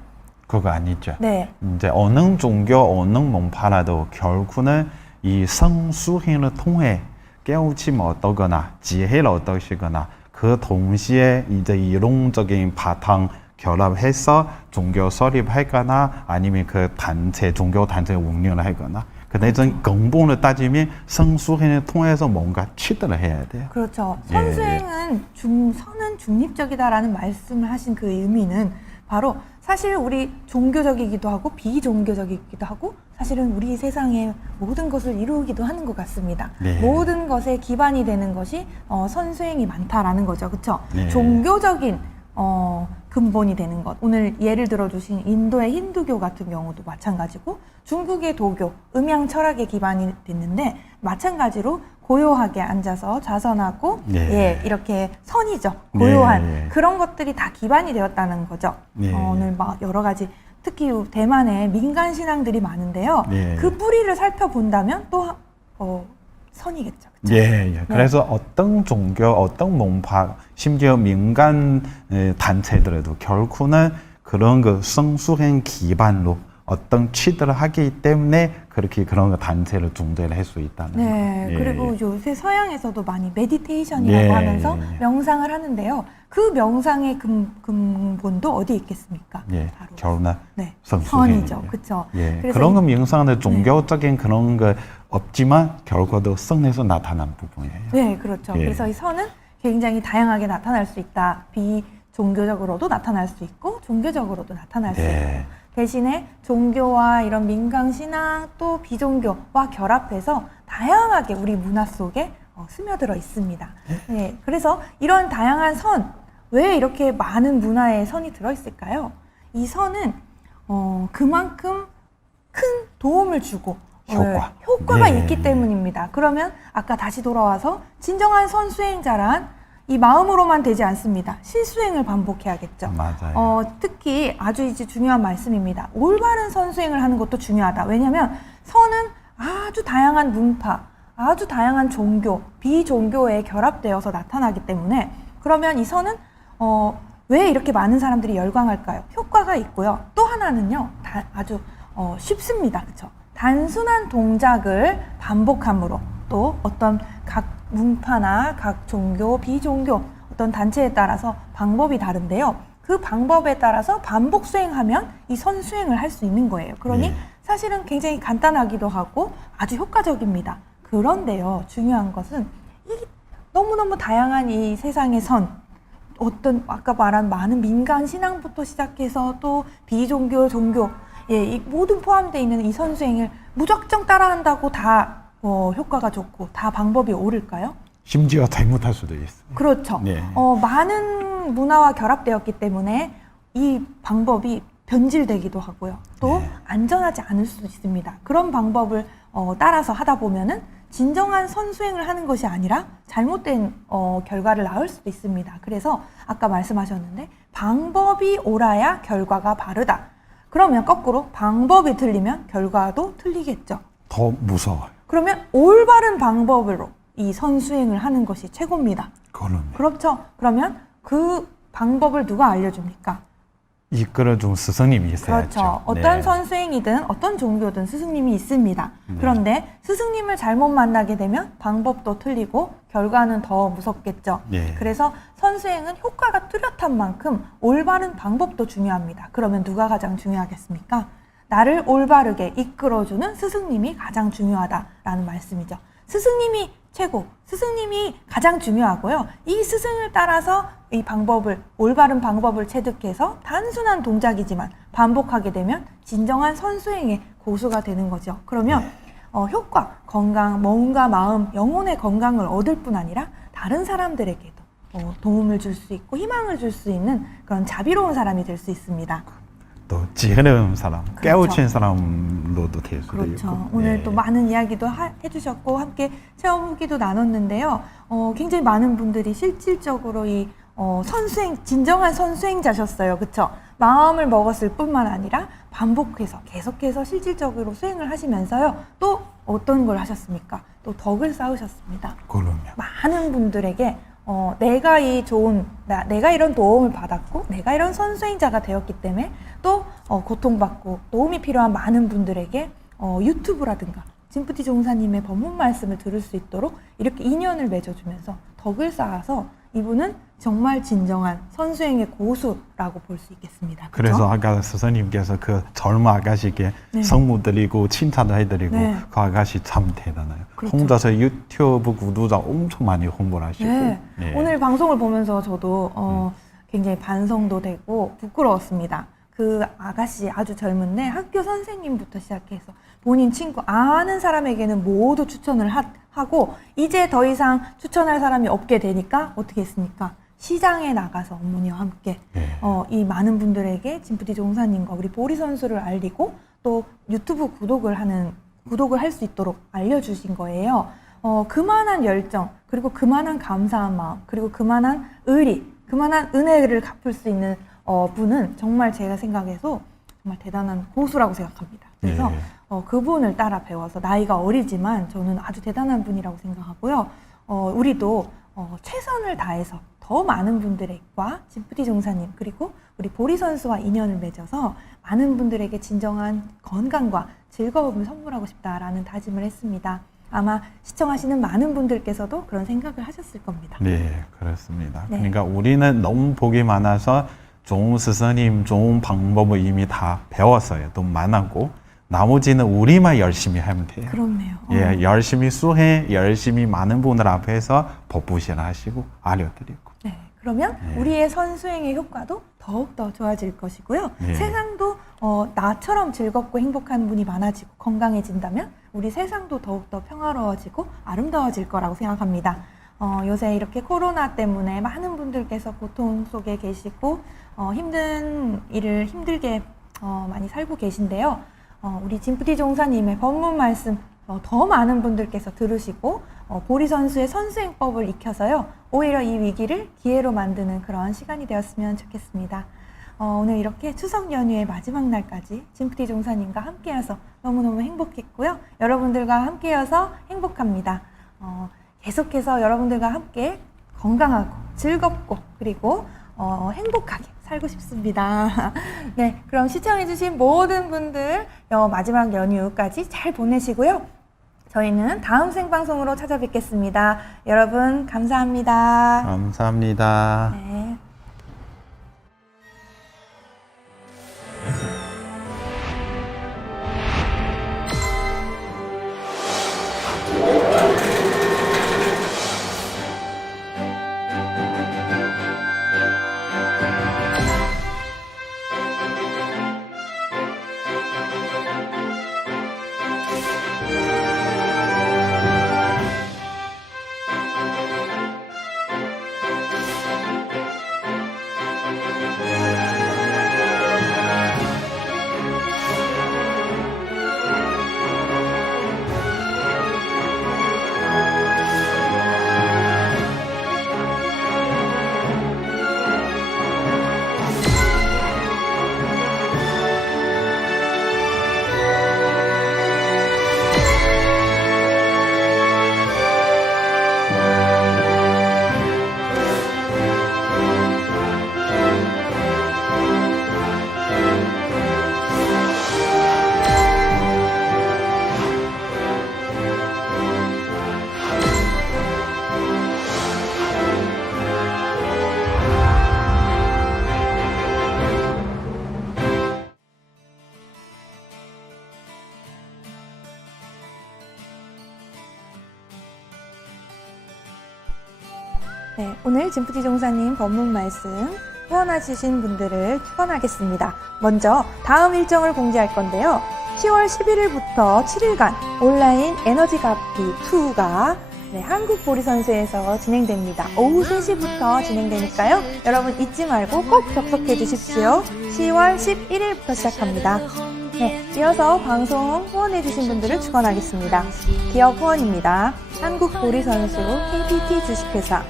그거 아니죠. 네. 이제 어느 종교, 어느門파라도 결국은 이 성수행을 통해 깨우침을 얻거나 지혜를 얻으시거나 그 동시에 이제 이론적인 바탕 결합해서 종교 설립하거나 아니면 그 단체, 종교 단체 운영을 하거나 그 내전 근본을 따지면 성수행을 통해서 뭔가 취득을 해야 돼요. 그렇죠. 예, 선수행은 선은 중립적이다라는 말씀을 하신 그 의미는 바로 사실 우리 종교적이기도 하고 비종교적이기도 하고 사실은 우리 세상의 모든 것을 이루기도 하는 것 같습니다. 네. 모든 것에 기반이 되는 것이 선수행이 많다라는 거죠. 그렇죠? 네. 종교적인 근본이 되는 것. 오늘 예를 들어주신 인도의 힌두교 같은 경우도 마찬가지고 중국의 도교, 음양 철학에 기반이 됐는데 마찬가지로 고요하게 앉아서 좌선하고 네. 예, 이렇게 선이죠. 고요한 네. 그런 것들이 다 기반이 되었다는 거죠. 네. 오늘 막 여러 가지 특히 대만에 민간 신앙들이 많은데요. 네. 그 뿌리를 살펴본다면 또 선이겠죠. 그쵸? 예, 예. 그래서 어떤 종교, 어떤門파, 심지어 민간 단체들에도 결국은 그런 그 성수행 기반으로 어떤 취득을 하기 때문에 그렇게 그런 거 단체를 중재를 할 수 있다는 네, 거. 예, 그리고 예. 요새 서양에서도 많이 메디테이션이라고 예, 하면서 예, 예. 명상을 하는데요. 그 명상의 근본도 어디에 있겠습니까? 예, 바로 결국은 네, 성수행이에요. 선이죠. 그렇죠. 예, 그래서 그런 거 명상은 종교적인 그런 거 없지만 결과도 성에서 나타난 부분이에요. 네, 그렇죠. 예. 그래서 이 선은 굉장히 다양하게 나타날 수 있다. 비종교적으로도 나타날 수 있고 종교적으로도 나타날 수 네. 있고 대신에 종교와 이런 민간 신앙 또 비종교와 결합해서 다양하게 우리 문화 속에 스며들어 있습니다. 네, 그래서 이런 다양한 선, 왜 이렇게 많은 문화에 선이 들어있을까요? 이 선은 그만큼 큰 도움을 주고 효과가 예. 있기 때문입니다. 그러면 아까 다시 돌아와서 진정한 선 수행자란 이 마음으로만 되지 않습니다. 실수행을 반복해야겠죠. 맞아요. 특히 아주 이제 중요한 말씀입니다. 올바른 선수행을 하는 것도 중요하다. 왜냐하면 선은 아주 다양한 문파, 아주 다양한 종교, 비종교에 결합되어서 나타나기 때문에 그러면 이 선은 왜 이렇게 많은 사람들이 열광할까요? 효과가 있고요. 또 하나는요, 아주 쉽습니다. 그렇죠? 단순한 동작을 반복함으로 또 어떤 각 문파나 각 종교, 비종교 어떤 단체에 따라서 방법이 다른데요. 그 방법에 따라서 반복 수행하면 이 선수행을 할 수 있는 거예요. 그러니 네. 사실은 굉장히 간단하기도 하고 아주 효과적입니다. 그런데요, 중요한 것은 이 너무너무 다양한 이 세상의 선, 어떤 아까 말한 많은 민간 신앙부터 시작해서 또 비종교, 종교, 예, 이 모든 포함되어 있는 이 선수행을 무작정 따라한다고 다 효과가 좋고 다 방법이 옳을까요? 심지어 잘못할 수도 있어요. 그렇죠. 네. 많은 문화와 결합되었기 때문에 이 방법이 변질되기도 하고요. 또 네. 안전하지 않을 수도 있습니다. 그런 방법을 따라서 하다 보면은 진정한 선수행을 하는 것이 아니라 잘못된 결과를 낳을 수도 있습니다. 그래서 아까 말씀하셨는데 방법이 옳아야 결과가 바르다. 그러면 거꾸로 방법이 틀리면 결과도 틀리겠죠. 더 무서워요. 그러면 올바른 방법으로 이 선수행을 하는 것이 최고입니다. 그러네. 그렇죠. 그러면 그 방법을 누가 알려줍니까? 이끌어준 스승님이 있어야죠. 그렇죠. 어떤 네. 선수행이든 어떤 종교든 스승님이 있습니다. 그런데 스승님을 잘못 만나게 되면 방법도 틀리고 결과는 더 무섭겠죠. 네. 그래서 선수행은 효과가 뚜렷한 만큼 올바른 방법도 중요합니다. 그러면 누가 가장 중요하겠습니까? 나를 올바르게 이끌어주는 스승님이 가장 중요하다라는 말씀이죠. 스승님이 최고, 스승님이 가장 중요하고요. 이 스승을 따라서 이 방법을, 올바른 방법을 체득해서 단순한 동작이지만 반복하게 되면 진정한 선수행의 고수가 되는 거죠. 그러면 효과, 건강, 몸과 마음, 영혼의 건강을 얻을 뿐 아니라 다른 사람들에게도 도움을 줄 수 있고 희망을 줄 수 있는 그런 자비로운 사람이 될 수 있습니다. 또 지혜로운 사람, 그렇죠. 깨우친 사람으로도 될 수도 그렇죠. 있고. 오늘 네. 또 많은 이야기도 해주셨고 함께 체험 후기도 나눴는데요. 굉장히 많은 분들이 실질적으로 이 선수행, 진정한 선수행자셨어요. 그렇죠? 마음을 먹었을 뿐만 아니라 반복해서 계속해서 실질적으로 수행을 하시면서요. 또 어떤 걸 하셨습니까? 또 덕을 쌓으셨습니다. 그럼요. 많은 분들에게 내가 내가 이런 도움을 받았고 내가 이런 선수행자가 되었기 때문에 또 고통받고 도움이 필요한 많은 분들에게 유튜브라든가 진프티 종사님의 법문 말씀을 들을 수 있도록 이렇게 인연을 맺어주면서 덕을 쌓아서 이분은 정말 진정한 선수행의 고수라고 볼 수 있겠습니다. 그렇죠? 그래서 아까 스승님께서 그 젊은 아가씨께 네. 성무 드리고 칭찬도 해드리고 네. 그 아가씨 참 대단해요. 그렇죠. 혼자서 유튜브 구독자 엄청 많이 홍보를 하시고. 네. 네. 오늘 방송을 보면서 저도 굉장히 반성도 되고 부끄러웠습니다. 그 아가씨 아주 젊은데 학교 선생님부터 시작해서 본인 친구 아는 사람에게는 모두 추천을 하고 이제 더 이상 추천할 사람이 없게 되니까 어떻게 했습니까? 시장에 나가서 어머니와 함께 네. 이 많은 분들에게 진프티 종사님과 우리 보리 선수를 알리고 또 유튜브 구독을 할 수 있도록 알려주신 거예요. 그만한 열정, 그리고 그만한 감사한 마음, 그리고 그만한 의리, 그만한 은혜를 갚을 수 있는 분은 정말 제가 생각해서 정말 대단한 고수라고 생각합니다. 그래서 네. 그분을 따라 배워서 나이가 어리지만 저는 아주 대단한 분이라고 생각하고요. 우리도 최선을 다해서 더 많은 분들과 진프티 종사님 그리고 우리 보리 선수와 인연을 맺어서 많은 분들에게 진정한 건강과 즐거움을 선물하고 싶다라는 다짐을 했습니다. 아마 시청하시는 많은 분들께서도 그런 생각을 하셨을 겁니다. 네, 그렇습니다. 네. 그러니까 우리는 너무 복이 많아서 좋은 스승님, 좋은 방법을 이미 다 배웠어요. 또 만나고 나머지는 우리만 열심히 하면 돼요. 그렇네요. 예, 열심히 수행, 열심히 많은 분들 앞에서 법부실 하시고 알려드리고. 네, 그러면 네. 우리의 선수행의 효과도 더욱더 좋아질 것이고요. 네. 세상도 나처럼 즐겁고 행복한 분이 많아지고 건강해진다면 우리 세상도 더욱더 평화로워지고 아름다워질 거라고 생각합니다. 요새 이렇게 코로나 때문에 많은 분들께서 고통 속에 계시고 힘든 일을 힘들게 많이 살고 계신데요. 우리 진프티 종사님의 법문 말씀 더 많은 분들께서 들으시고 보리 선수의 선수행법을 익혀서요. 오히려 이 위기를 기회로 만드는 그런 시간이 되었으면 좋겠습니다. 오늘 이렇게 추석 연휴의 마지막 날까지 진프티 종사님과 함께여서 너무너무 행복했고요. 여러분들과 함께여서 행복합니다. 계속해서 여러분들과 함께 건강하고 즐겁고 그리고 행복하게 살고 싶습니다. 네, 그럼 시청해주신 모든 분들 마지막 연휴까지 잘 보내시고요. 저희는 다음 생방송으로 찾아뵙겠습니다. 여러분 감사합니다. 감사합니다. 네. 오늘 진프티 종사님 법문 말씀 후원해주신 분들을 축원하겠습니다. 먼저 다음 일정을 공지할 건데요. 10월 11일부터 7일간 온라인 에너지 가피 2가 한국보리선수에서 진행됩니다. 오후 3시부터 진행되니까요. 여러분 잊지 말고 꼭 접속해 주십시오. 10월 11일부터 시작합니다. 네, 이어서 방송 후원해주신 분들을 축원하겠습니다. 기업 후원입니다. 한국보리선수 KPT 주식회사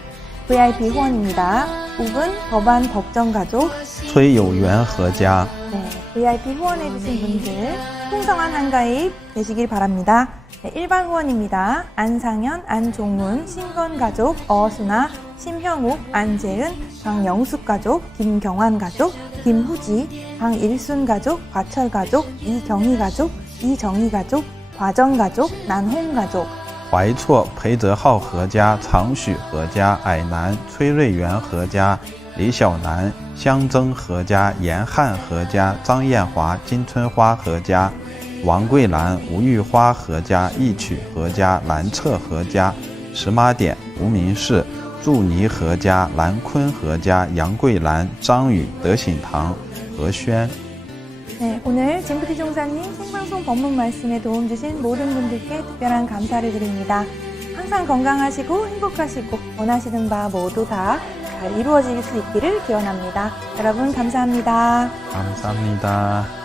VIP 후원입니다. 우분 법안 법정가족 崔有元合家 네, VIP 후원해주신 분들 풍성한 한가입 되시길 바랍니다. 네, 일반 후원입니다. 안상현, 안종문, 신건가족, 어순아, 심형욱, 안재은, 강영숙가족, 김경환가족, 김후지, 강일순가족, 과철가족, 이경희가족, 이정희가족, 과정가족, 난홍가족 怀错裴泽浩合家、常许合家、矮男崔瑞元合家、李小楠、香增合家、严汉合家、张艳华、金春花合家、王桂兰、吴玉花合家、一曲合家、蓝澈合家、石马点、吴明氏、祝尼合家、兰坤合家、杨桂兰、张宇、德醒堂、何轩 네, 오늘 진프티 종사님 생방송 법문 말씀에 도움 주신 모든 분들께 특별한 감사를 드립니다. 항상 건강하시고 행복하시고 원하시는 바 모두 다 잘 이루어질 수 있기를 기원합니다. 여러분 감사합니다. 감사합니다.